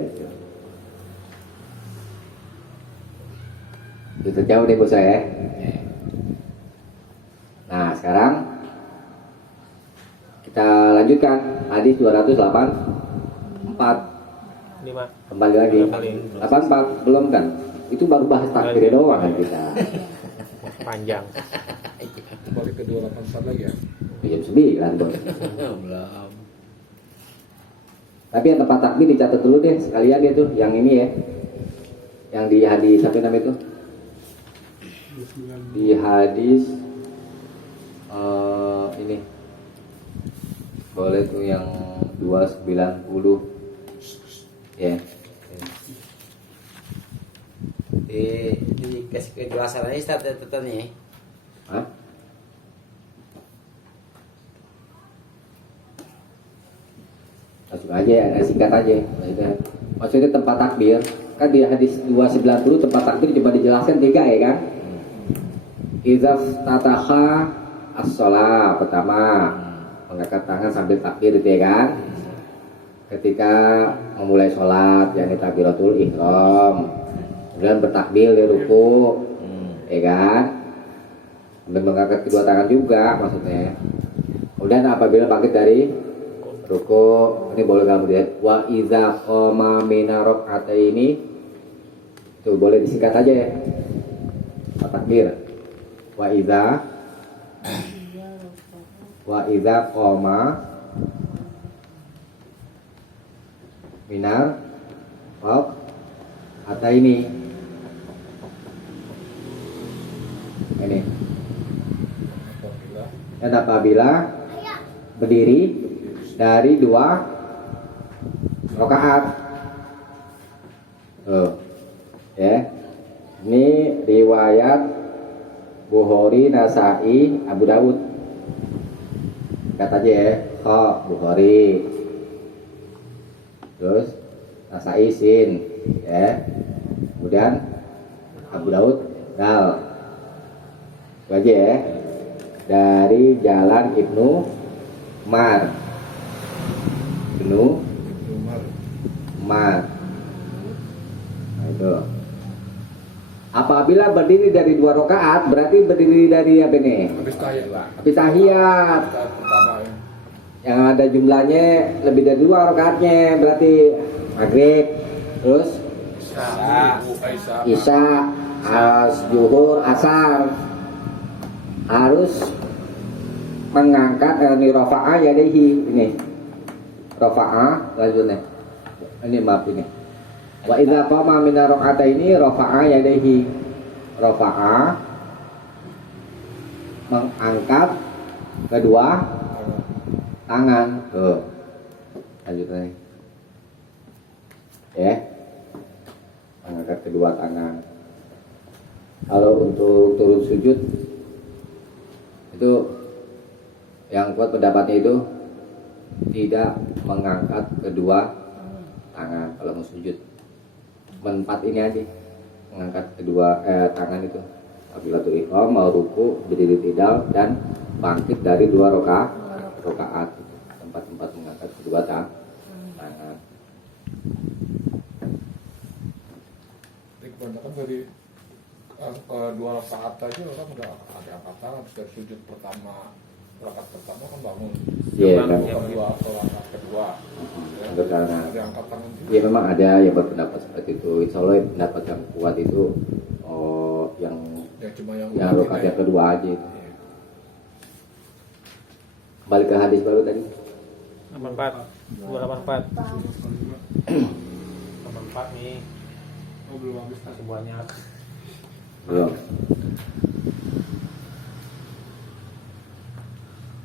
Itu jauh deh bos saya. Nah sekarang kita lanjutkan hadis 284. 5. Kembali lagi. 84 belum kan? Itu baru bahas takbir doang kan kita. Panjang. Kembali ke 284 lagi ya. Jam 9 bos. Belum. Tapi yang tempat takbir dicatat dulu deh sekalian dia tuh yang ini ya. Yang di hadis apa namanya itu? Di hadis ini boleh tuh yang 290 ya. Dikasih kejelasan aja Ustaz nih. Hah? Langsung aja ya, singkat aja maksudnya tempat takbir kan di hadis 290 tempat takbir coba dijelaskan 3 ya kan. Idzaf tataha as-shalah pertama mengangkat tangan sambil takbir itu ya kan. Ketika memulai sholat yakni takbiratul ihram, kemudian bertakbir di ruku ya kan, sambil mengangkat kedua tangan juga maksudnya. Kemudian apabila bangkit dari ruku, ini boleh kamu lihat wa iza qoma mina rak'ataini. Itu boleh disingkat aja ya. Takbir. Wa iza qoma minar rak'ataini. Ini. Dan apabila berdiri dari 2 rakaat. Ya. Ini riwayat Bukhari, Nasai, Abu Daud. Kata aja ya, Bukhari. Terus Nasai sin, ya. Kemudian Abu Daud dal. Itu aja ya. Dari jalan Ibnu Umar. Nah itu. Apabila berdiri dari 2 rakaat berarti berdiri dari apa nih? Habis tahiyat. Habis tahiyat. Tahiyat pertama ya. Yang ada jumlahnya lebih dari 2 rakaatnya berarti maghrib. Terus isya, zuhur, asar. Harus mengangkat ini rafa'ah yadaihi ini. Rafa'ah lanjutnya. Ini maaf ini. Wa idza qama min rak'ataini rafa'a yadayhi. Rafa'a mengangkat kedua tangan. Tuh. Lanjut lagi. Ya. Mengangkat kedua tangan. Kalau untuk turun sujud itu yang kuat pendapatnya itu tidak mengangkat kedua tangan kalau mau sujud. Empat ini aja mengangkat kedua tangan itu. Apabila tuh ihram mau ruku berdiri tidal dan bangkit dari dua rakaat. Tempat-tempat mengangkat kedua tangan. Jadi kebanyakan dari dua rakaat aja orang udah ada angkat tangan dari sujud pertama, rakaat pertama kan bangun. Iya kan. Kedua atau rakaat kedua. Ya, Angkat tangan. ada angkat tangan juga. Ya memang ada yang berpendapat seperti itu. Insya Allah pendapat yang kuat itu yang Ya cuma yang rakaat yang kedua aja itu. Iya. Balik ke hadis baru tadi. 84 284 84 nih Oh belum habis kan? masih banyak. Belum.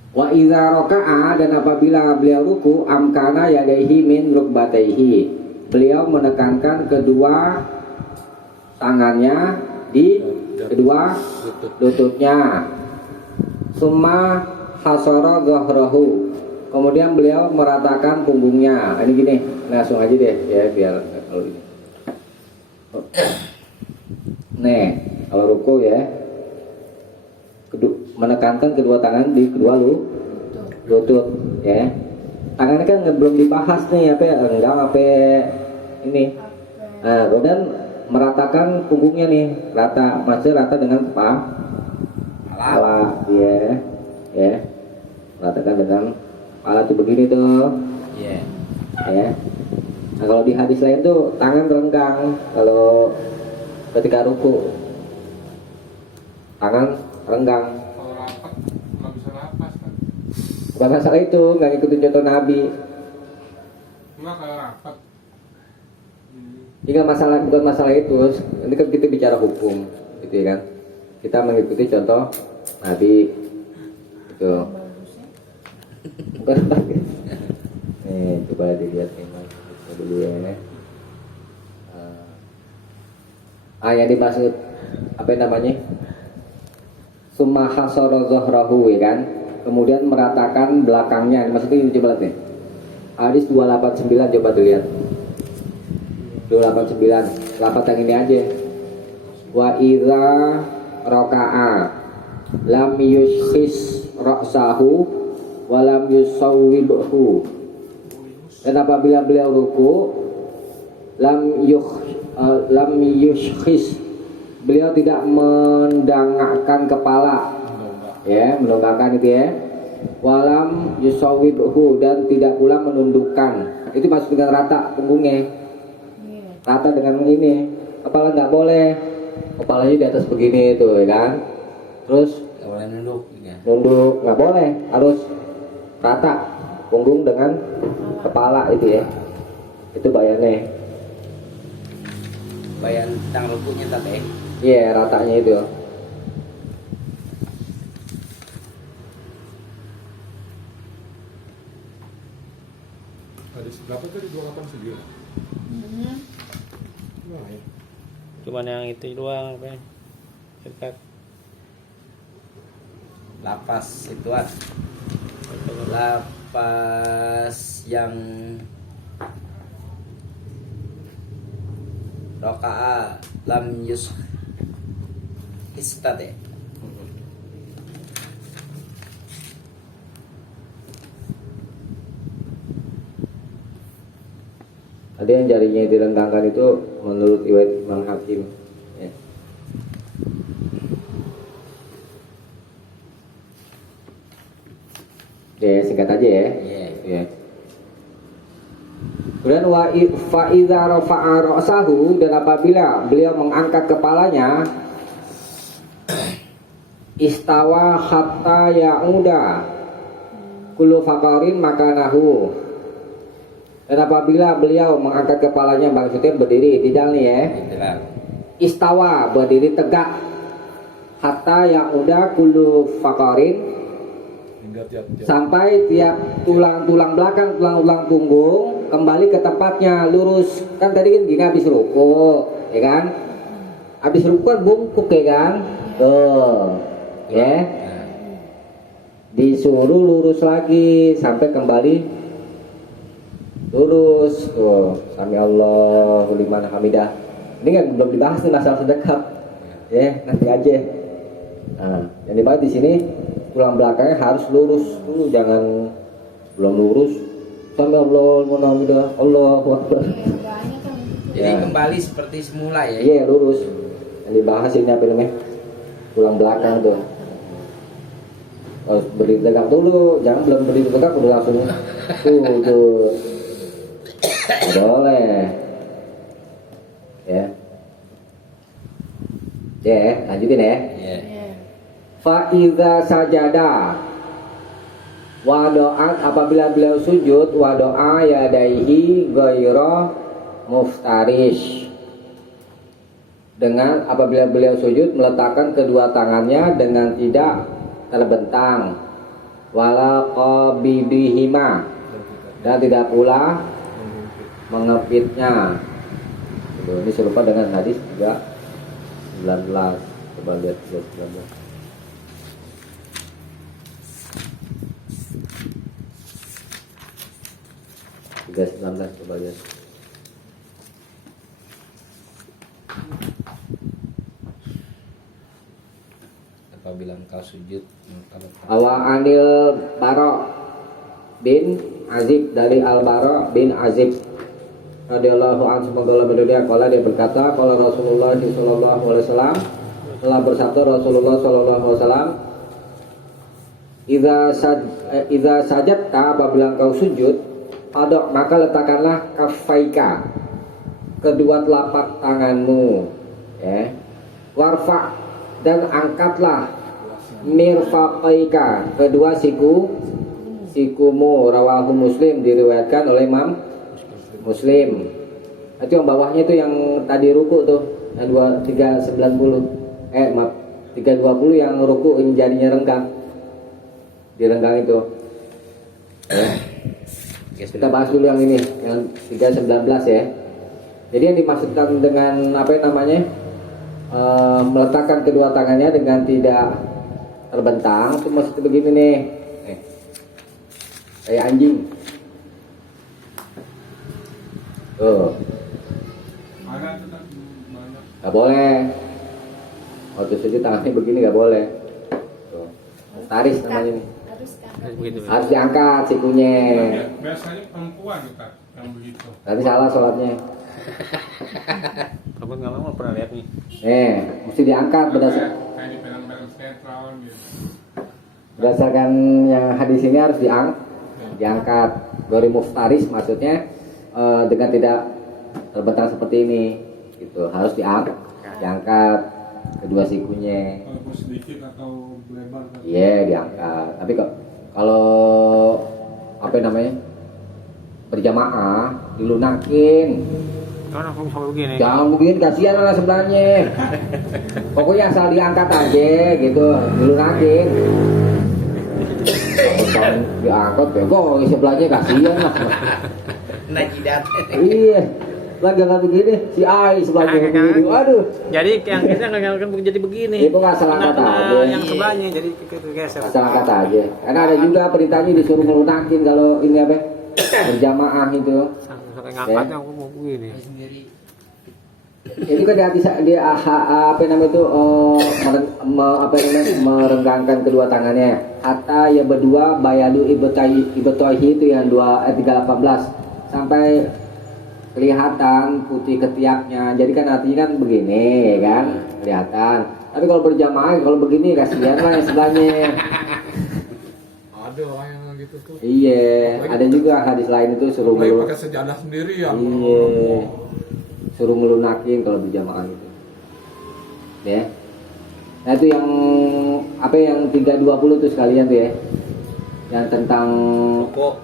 Wa idza raka'a, dan apabila beliau ruku, amkana yadaihi min rukbataihi. Beliau menekankan kedua tangannya di kedua lututnya. Summa hasara dhahrahu. Kemudian beliau meratakan punggungnya. Ini gini, langsung aja deh ya biar kalau ini. Nih, kalau ruku ya, menekankan kedua tangan di kedua lutut ya. Tangannya kan belum dibahas nih apa ini. Nah, kemudian meratakan punggungnya nih, masih rata dengan kepala ya. Meratakan dengan kepala tuh begini tuh. Iya. Ya. Nah, kalau di hadis lain tuh tangan renggang kalau ketika ruku. Tangan renggang. Kalau rapat nggak bisa napas kan? Bukan masalah itu, nggak ngikutin contoh Nabi. Enggak kalau rapat. Ini kan bukan masalah itu. Ini kan kita bicara hukum, gitu ya kan. Kita mengikuti contoh Nabi. Itu. Bukan bagus. Nih, coba dilihat nih Mas. Coba dulu ya. Yang dimaksud apa yang namanya? Summa hasara dhahrahu ya kan. Kemudian meratakan belakangnya. Maksudnya ini coba lihat nih. Hadis 289 coba dilihat. 289. Lafaz yang ini aja. Wa idza raka'a lam yushis ra'sahu wa lam yusawwibhu. Dan apabila beliau ruku lam yushis, beliau tidak mendangakkan kepala, ya, mendongakkan itu ya. Walam yusawwibhu, dan tidak pula menundukkan. Itu maksud dengan rata punggungnya. Rata dengan ini. Kepala nggak boleh. Kepalanya di atas begini itu, ya kan. Terus Nggak boleh nunduk. Ya. nunduk nggak boleh, harus rata punggung dengan kepala itu ya. Itu bayannya. Bayan tang rukunya tadi. Iya, ratanya itu. Hadis berapa tadi 289? Nah, ya. Cuman yang itu doang apa ya? Dekat. Lapas situan. Lapas yang roka'a lam yus istat ya. Ada yang jarinya direnggangkan itu menurut riwayat Imam Hakim. Ya. Ya, singkat aja ya. Iya. Ya. Kemudian fa idza rafa'a ra'sahu, dan apabila beliau mengangkat kepalanya, istawa hatta ya'uda kullu faqarin makanahu. Dan apabila beliau mengangkat kepalanya, maksudnya berdiri tidak nih ya. Itulah. Istawa, berdiri tegak. Hatta ya'uda kullu faqarin, Hingga tiap-tiap sampai tiap tulang-tulang belakang, tulang-tulang punggung kembali ke tempatnya lurus. Kan tadi kan gini habis ruku, ya kan? Habis ruku kan bungkuk ya kan? Tuh. Ya. Disuruh lurus lagi sampai kembali lurus. Tuh, sami Allahu liman hamidah. Ini kan belum dibahas nih masalah sedekap. Ya, nanti aja. Nah, yang dibahas di sini tulang belakangnya harus lurus dulu, jangan belum lurus. Sami Allahu liman hamidah. Allahu akbar. Jadi Ya. kembali seperti semula ya. Iya, lurus. Yang dibahas ini apa namanya? Tulang belakang tuh. Harus berdiri tegak dulu, jangan belum berdiri tegak udah langsung tuh. Nggak boleh. Ya. Ya, lanjutin ya. Iya. Fa iza sajada wa doa, apabila beliau sujud wa doa yadaihi ghaira muftarish, dengan apabila beliau sujud meletakkan kedua tangannya dengan tidak terbentang, wala qabidihima, dan tidak pula mengepitnya. Ini serupa dengan hadis 3:19. Coba lihat 3:19. Coba lihat. Apabila engkau sujud, Awa anil Baro bin Azib, dari Al Baro bin Azib radhiyallahu anhu, semoga Allah berdoa, kala dia berkata, kala Rasulullah sallallahu alaihi wasallam, telah bersabda Rasulullah sallallahu alaihi wasallam, idza sajadta, apabila engkau sujud, adok, maka letakkanlah kafaika, kedua telapak tanganmu, ya, warfa, dan angkatlah mirfaqaika, kedua sikumu, rawahu Muslim, diriwayatkan oleh Imam Muslim. Itu yang bawahnya itu yang tadi ruku tuh, yang 390, maaf 320 yang ruku jadinya renggang, direnggang itu. Kita bahas dulu yang ini, yang 319 ya. Jadi yang dimaksudkan dengan apa namanya, meletakkan kedua tangannya dengan tidak terbentang, itu maksudnya begini nih, kayak anjing. Tuh, nggak boleh. Waktu sujud tangannya begini nggak boleh. Tuh, taris namanya nih. Begitu. Harus diangkat sikunya. Biasanya perempuan Ustaz yang begitu. Tadi salah sholatnya. Perempuan nggak mau pernah lihat nih. Mesti diangkat Kayak di film-film sinetron gitu. berdasarkan yang hadis ini harus diangkat. Gori muftaris maksudnya dengan tidak terbentang seperti ini, gitu. Harus diangkat kedua sikunya. Walaupun sedikit atau lebar. Iya, diangkat. Tapi kalau apa namanya, berjamaah dilunakin. Kan aku sampai begini. Jangan begini, kasihan orang sebelahnya. Pokoknya asal diangkat aja gitu, dilunakin. Kalau diangkat bego sebelahnya, kasihan lah. najidat. Iya, lagi nggak begini, si Ai sebelahnya begini. Aduh, Jadi yang kita nggak jadi begini. itu nggak salah kata aja. Yang sebelahnya jadi kegeser. Asal kata aja. Karena ada juga perintahnya disuruh melunakin kalau ini apa? Berjamaah itu. Sampai ngangkatnya aku mau begini. Ini kan di apa namanya itu merenggangkan kedua tangannya. Hatta ya berdua bayadu ibtohi itu yang 318 sampai kelihatan putih ketiaknya. Jadi kan artinya kan begini ya kan, kelihatan. Tapi kalau berjamaah kalau begini kasihan lah yang sebelahnya. Ada orang yang gitu tuh. Iya, ada juga hadis lain itu suruh Mulai pakai sejadah sendiri ya. Iya. Suruh melunakin kalau berjamaah itu. Ya. Nah itu yang apa yang 320 tuh sekalian tuh ya. Yang tentang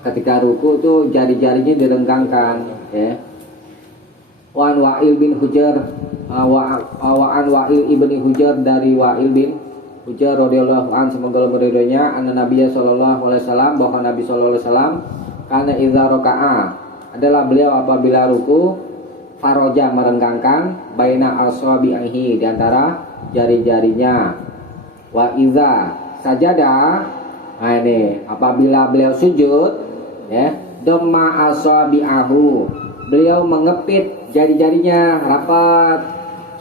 ketika ruku tuh jari-jarinya direnggangkan ya. Wan Wa'il bin Hujar, Wa'an Wa'il ibni Hujar, dari Wa'il bin Hujar radhiyallahu an, semoga Allah meridhoinya, anna Nabiya sallallahu alaihi wasallam, bahwa Nabi sallallahu alaihi wasallam kana idza raka'a, adalah beliau apabila ruku, faroja merenggangkan baina asabihi di antara jari-jarinya. Wa iza sajada, nah ini apabila beliau sujud ya, dhamma asabi'ahu, beliau mengepit jari-jarinya rapat.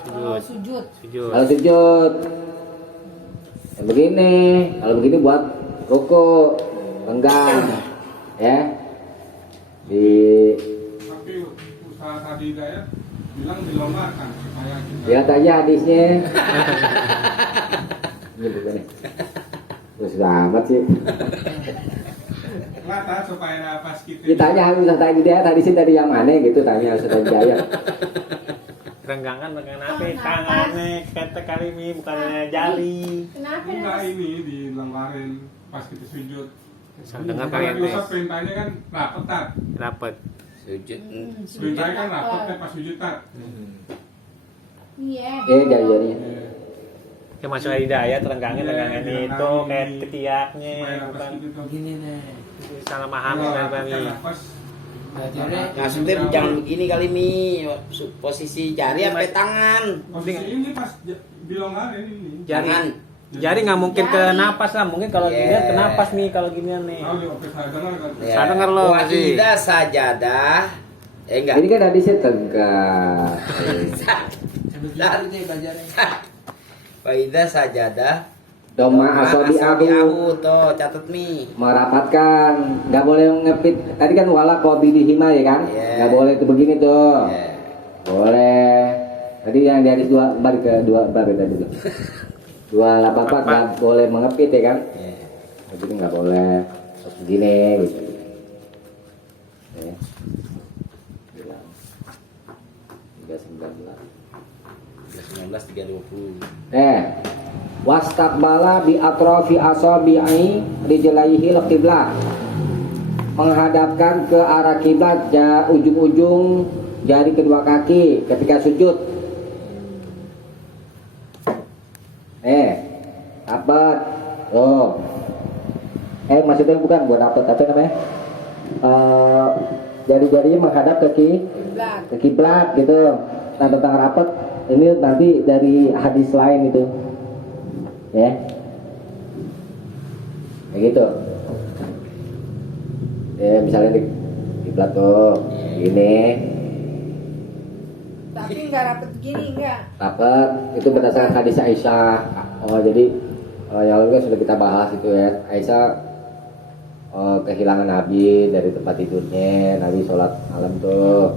Kalau sujud. Kalau sujud ya begini, kalau begini buat ruku renggang ya. Di Tapi usaha tadi Hidayat bilang dilonggarkan supaya kita lihat aja hadisnya. Ini bukan nih. Terus amat sih. rata supaya pas kita Ditanya harus tadi dia tadi sih dari yang mana gitu, tanya harus tadi Jaya. Renggangan apa? Tangannya kata kalimi bukannya jari. Kenapa? enggak ini dilonggarin pas kita sujud. Saya dengar Karena kalian dosa tes. perintahnya kan rapet tat. Rapat. Sujud. Perintahnya kan rapet kan pas sujud tat. Iya. Jari-jarinya. Kayak masuk hidayah renggangin itu kayak ketiaknya Supaya pas bukan gitu tuh. Gini nih. salah paham Kalau kan rapet kami. kan nafas, Maksudnya jangan begini kali Mi. Posisi jari apa tangan? posisi ini pas dilonggarin ini. Jari. Tangan. Jari nggak mungkin ke napas lah, mungkin kalau Yeah. ginian ke napas nih kalau ginian nih. Tahu di oke saya dengar kan. Ya. Saya dengar lo, Wa Haji. idza sajadah. Enggak. Ini kan hadisnya tegak. Wa idza sajadah. Doma asabi'ahu, Tuh catat Mi. merapatkan, nggak boleh ngepit. Tadi kan wala qabidihima ya kan, Yeah. nggak boleh tuh begini tuh. Ya. Boleh. Tadi yang di hadis dua balik ke dua berapa tadi tuh? 284 nggak boleh mengepit ya kan? Ya. Begitu nggak boleh. Terus begini gitu. Ya. Bilang 319. 19 320. Wastaqbala bi atrafi asabi'i rijlaihi al-qiblah. Menghadapkan ke arah kiblat ujung-ujung jari kedua kaki ketika sujud. Rapat. Oh. Maksudnya bukan buat rapat, apa namanya? Jari-jarinya menghadap ke kiblat gitu. Nah, tentang rapat ini nanti dari hadis lain itu. Ya. Kayak gitu. Ya, misalnya di kiblat tuh gini, Tapi nggak rapet gini enggak. rapat itu berdasarkan hadis Aisyah. Oh, jadi yang lalu kan sudah kita bahas itu ya. Aisyah kehilangan Nabi dari tempat tidurnya, Nabi sholat malam tuh.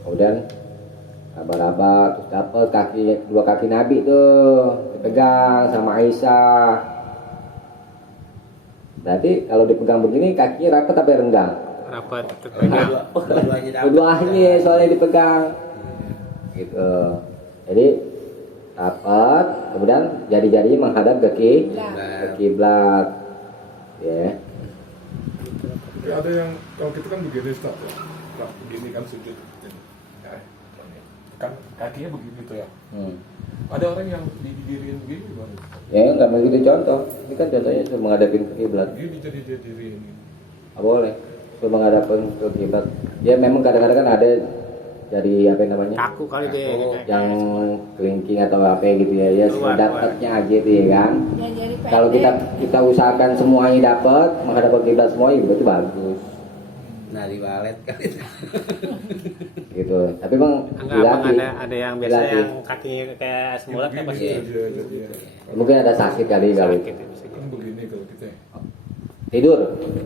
Kemudian raba-raba terus dapet dua kaki Nabi tuh dipegang sama Aisyah. Berarti kalau dipegang begini kakinya rapat apa renggang? Rapat. Dua-duanya dapat. Dua-duanya soalnya dipegang gitu. Jadi rapat, kemudian jari-jarinya menghadap ke kiblat. Ya. Tapi ada yang kalau kita kan begini Ustaz ya. Nah, begini kan sujud. Ya, kan kakinya begini tuh ya. Ada orang yang didiriin begini gimana? Ya nggak begitu contoh. Ini kan contohnya suruh menghadapin ke kiblat. Gini jadi dia diriin. Nggak boleh. Suruh menghadapin ke kiblat. Ya memang kadang-kadang kan ada dari apa namanya? Kaku kali deh. Yang kelingking atau apa gitu ya. Ya Keluar, dapatnya aja tuh ya kan. Ya jadi pendek. Kalau kita usahakan semuanya dapat, menghadap ke kiblat semua ya itu bagus. Nah di walet kali. Gitu. Tapi bang Enggak, abang dilatih. ada yang biasa Dilatih. yang kakinya kayak semulat apa sih? Iya. Mungkin ada sakit kali kalau Sakit itu bisa Kan begini kalau kita ya. tidur.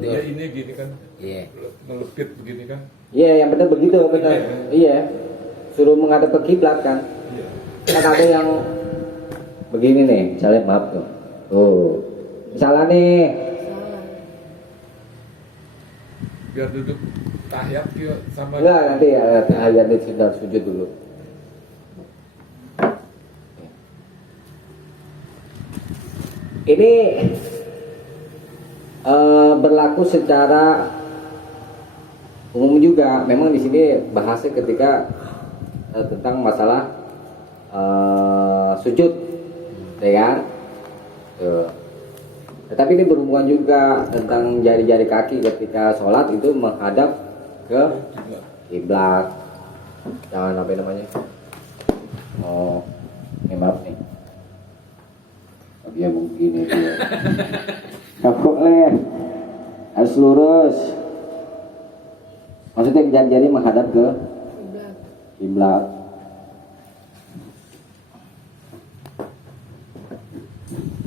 Ya ini gini kan Iya. melepit begini kan. Iya, yang benar begitu, benar. Iya. Suruh menghadap ke kiblat kan. Iya. Kan ada yang begini nih, misalnya maaf tuh. Tuh. Misalnya nih, Salah. Biar duduk tahiyat dia sama enggak nanti ayat di sudah sujud dulu. Ini berlaku secara umum juga. Memang di sini bahasnya ketika tentang masalah sujud, ya kan? Tuh. Tetapi ini berhubungan juga tentang jari-jari kaki ketika sholat itu menghadap ke kiblat. Jangan apa namanya. Oh, ini maaf nih. Dia begini dia. Kapok leh. Harus lurus. Maksudnya jari-jari menghadap ke Kiblat. kiblat.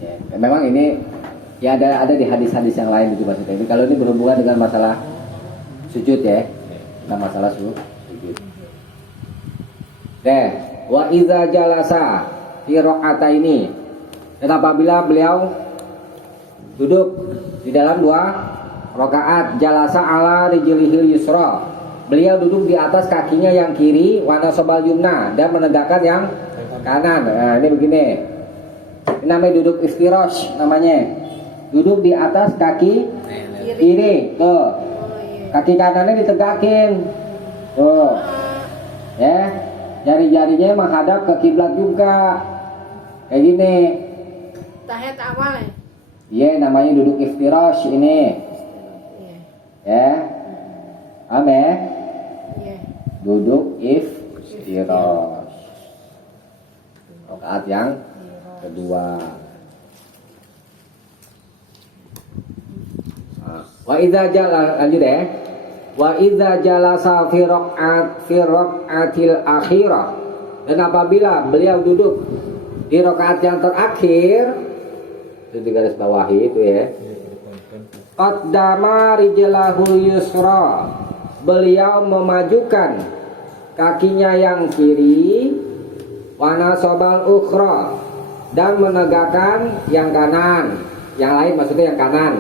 Ya, memang ini ya ada di hadis-hadis yang lain gitu maksudnya. Ini kalau ini berhubungan dengan masalah sujud ya. Tentang masalah sujud. Deh, wa iza jalasa fi rakaataini. Dan apabila beliau duduk di dalam 2 rakaat, jalasa ala rijlihil yusra. Beliau duduk di atas kakinya yang kiri, wa nasabal yumna, dan menegakkan yang kanan. Nah, ini begini. Ini namanya duduk iftirash namanya. Duduk di atas kaki kiri, tuh. Oh iya. Kaki kanannya ditegakin. Tuh. Ya. Jari-jarinya menghadap ke kiblat juga. Kayak gini. Tahiyat awal ya. Iya, namanya duduk iftirash ini. Iya. Ya. Paham ya? Iya. Duduk iftirash. Rakaat yang kedua. Wa idza jala, lanjut ya. Wa idza jalasa fi raq'atil akhirah. Dan apabila beliau duduk di rakaat yang terakhir, itu di garis bawahi itu ya. Qaddama rijlahul yusra. Beliau memajukan kakinya yang kiri, wa nasabal ukhra, dan menegakkan yang kanan. Yang lain maksudnya yang kanan.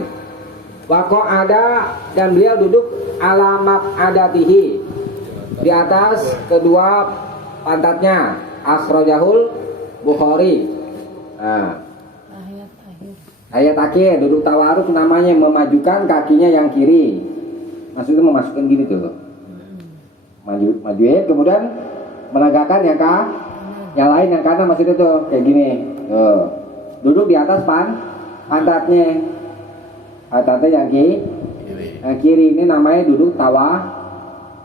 Wako ada, dan beliau duduk alamat adatihi, di atas kedua pantatnya. Akhrajahul Bukhari. Nah, Tahiyat akhir. ayat akhir duduk tawaruk namanya memajukan kakinya yang kiri. Maksudnya memasukkan gini tuh. Maju ya, kemudian menegakkan yang lain yang kanan maksudnya tuh kayak gini. Tuh. Duduk di atas pantatnya. Pantatnya yang kiri ini namanya duduk tawaruk.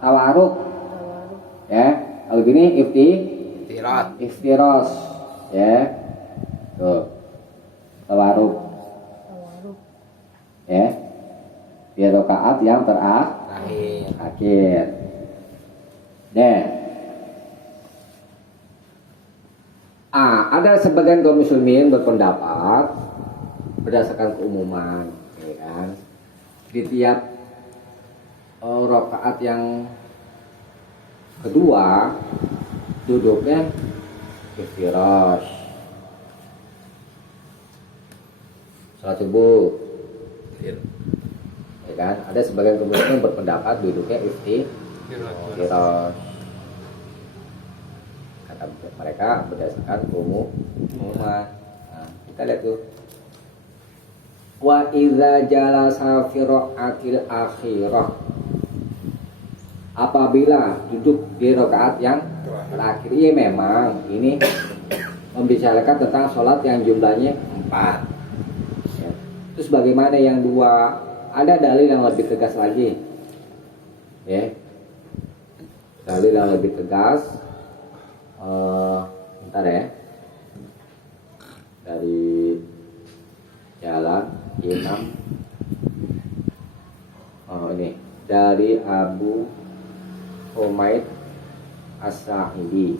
Tawaruk. Ya, kalau gini iftiros. Ya. Tuh. Tawaruk. Tawaruk. Ya. Di rakaat yang terakhir. Deh. Ada sebagian kaum muslimin berpendapat berdasarkan keumuman, ya kan? Di tiap rakaat yang kedua duduknya iftirash. Salat subuh. Ya kan? Ada sebagian kaum muslimin berpendapat duduknya iftirash. Kata mereka berdasarkan keumuman. Nah, kita lihat tuh. Wa idza jalasa fi raq'atil akhirah. Apabila duduk di rakaat yang terakhir, iya memang ini membicarakan tentang sholat yang jumlahnya 4. Ya. Terus bagaimana yang 2? Ada dalil yang lebih tegas lagi. Ya. Dalil yang lebih tegas. Bentar ya. Dari jalan Imam. Ini dari Abu Humaid As-Sa'idi.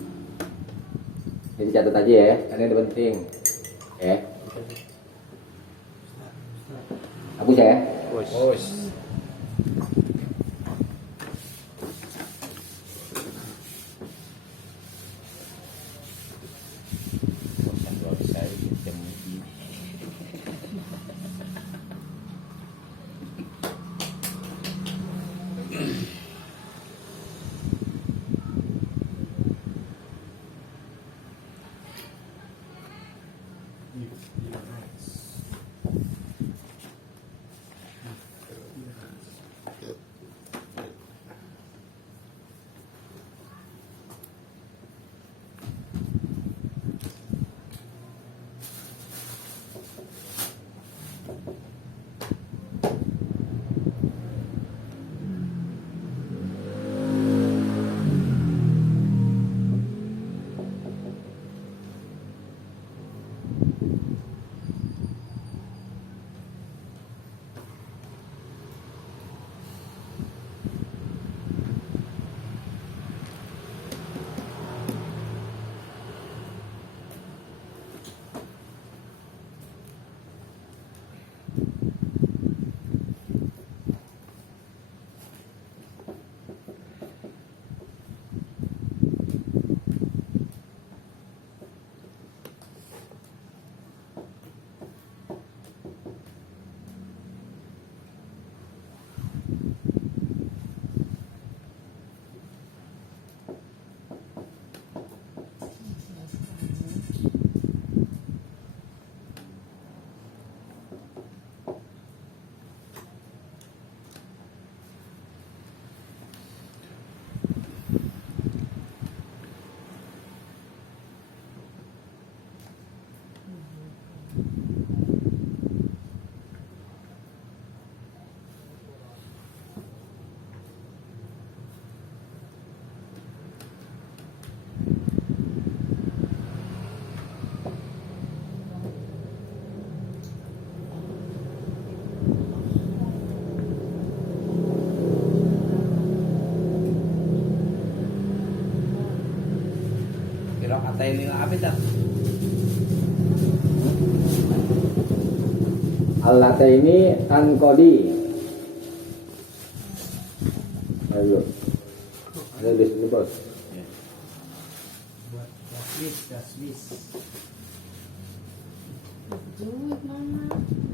Jadi catat aja ya, karena ini penting. Ya. Hapus ya. ini apa tak? Al-lata ini tankodi. Ayo. Ada list ini bos. Daswis. Duit mama.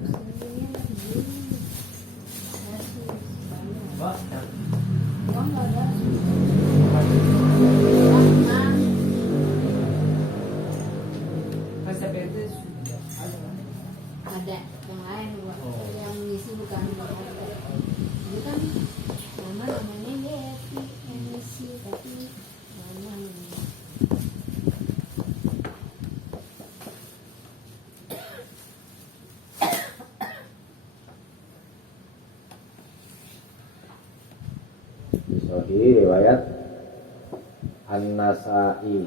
Sebenarnya duit. Kasih. Bos, Uang nggak ada. Ada yang lain Wak. Yang ngisi bukan Wak. Ini kan mama namanya Devi yang ngisi tapi mama namanya. Sahih riwayat An-Nasa'i.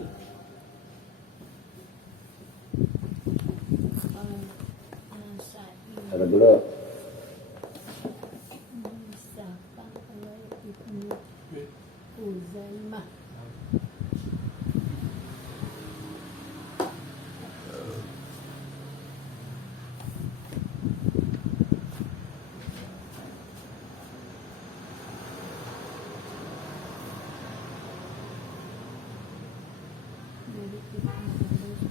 Ada dulu. Siapa kalau Ibnu Uzaimah. Dari kita harus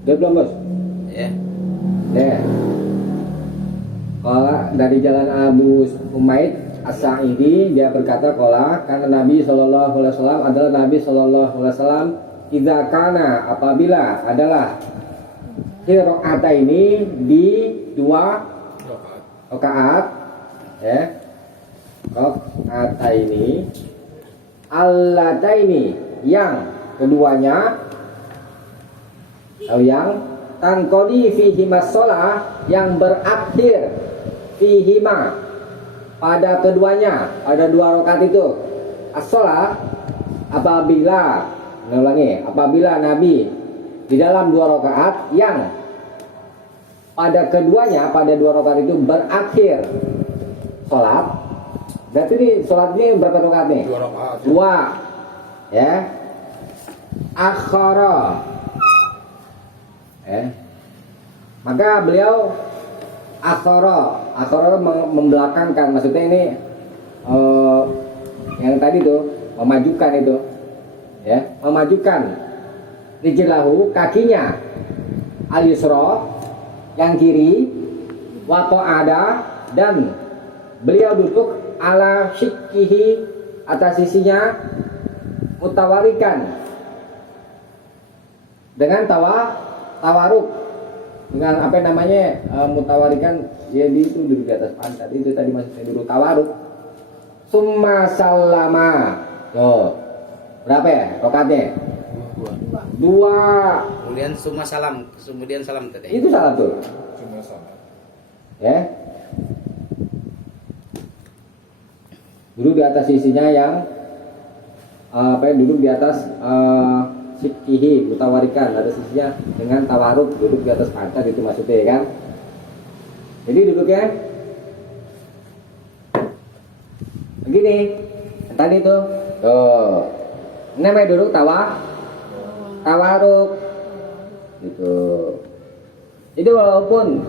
Udah belum bos? ya. Ya. Kalau dari jalan Abu Umaid As-Sa'idi dia berkata kola karena Nabi Shallallahu Alaihi Wasallam adalah Nabi Shallallahu Alaihi Wasallam idza kana apabila adalah rakaat ini di dua rakaat ya rakaat ini allataini yang keduanya atau yang tankodi fihima sholah yang berakhir fihima pada keduanya pada dua rakaat itu as-sholah apabila apabila Nabi di dalam dua rakaat yang pada keduanya pada dua rakaat itu berakhir sholat berarti ini sholat ini berapa rakaat nih? Dua rakaat. Dua ya akhara maka beliau akhara membelakangkan maksudnya ini yang tadi tuh memajukan itu ya memajukan rijlahu kakinya al yusra yang kiri wa ada dan beliau duduk ala syikkihi atas sisinya mutawarikan dengan tawaruk dengan apa namanya mutawarikan ya itu duduk di atas pantat itu tadi maksudnya duduk tawaruk summa sallama tuh berapa ya rakaatnya dua Kemudian summa salam, kemudian salam tadi. itu salah tuh Cuma sama. ya duduk di atas sisinya yang duduk di atas sikihi mutawarikan ada sisinya dengan tawaruk duduk di atas pantat itu maksudnya kan jadi duduknya begini tadi tuh namanya duduk tawaruk gitu jadi walaupun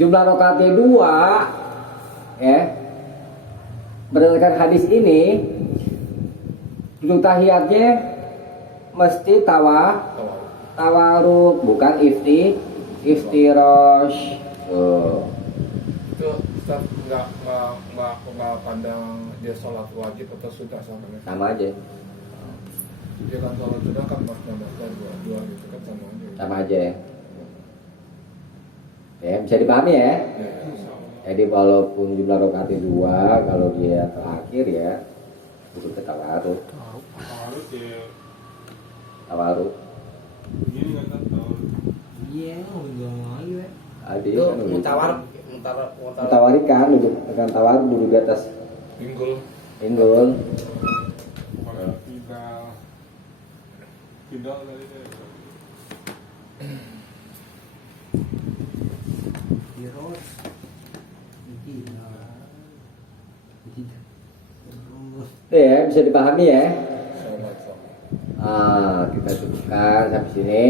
jumlah rakaatnya 2 ya berdasarkan hadis ini duduk tahiyatnya mesti tawaruk bukan iftirash tuh Ustaz nggak pandang dia sholat wajib atau sunnah sama kan? Sama aja. Dia kan sholat sunnah kan makna dua gitu kan sama aja. Sama aja ya. Ya, bisa dipahami ya. Ya, Jadi walaupun jumlah rakaatnya 2, kalau dia terakhir ya itu tawaruk. Harus ya Tawaruk. begini kan tahu. Iya, udah mau ya. Ada Itu kan udah. mutawar. Tawarikan duduk dengan tawar duduk di atas pinggul. pinggul. Kalau tidak dari itu. Ya, bisa dipahami ya. Sholat sama. Kita cukupkan sampai sini.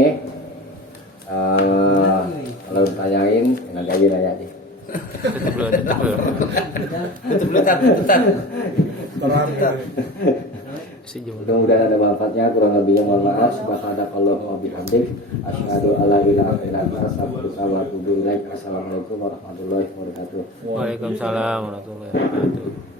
Kalau ditanyain, nanti aja nanya aja. Tutup letar. Mudah-mudahan ada manfaatnya, kurang lebihnya mohon maaf. Subhanakallahumma wa bihamdik, asyhadu an la ilaha illa anta, astaghfiruka wa atubu ilaik. Assalamualaikum warahmatullahi wabarakatuh. Waalaikumsalam warahmatullahi wabarakatuh.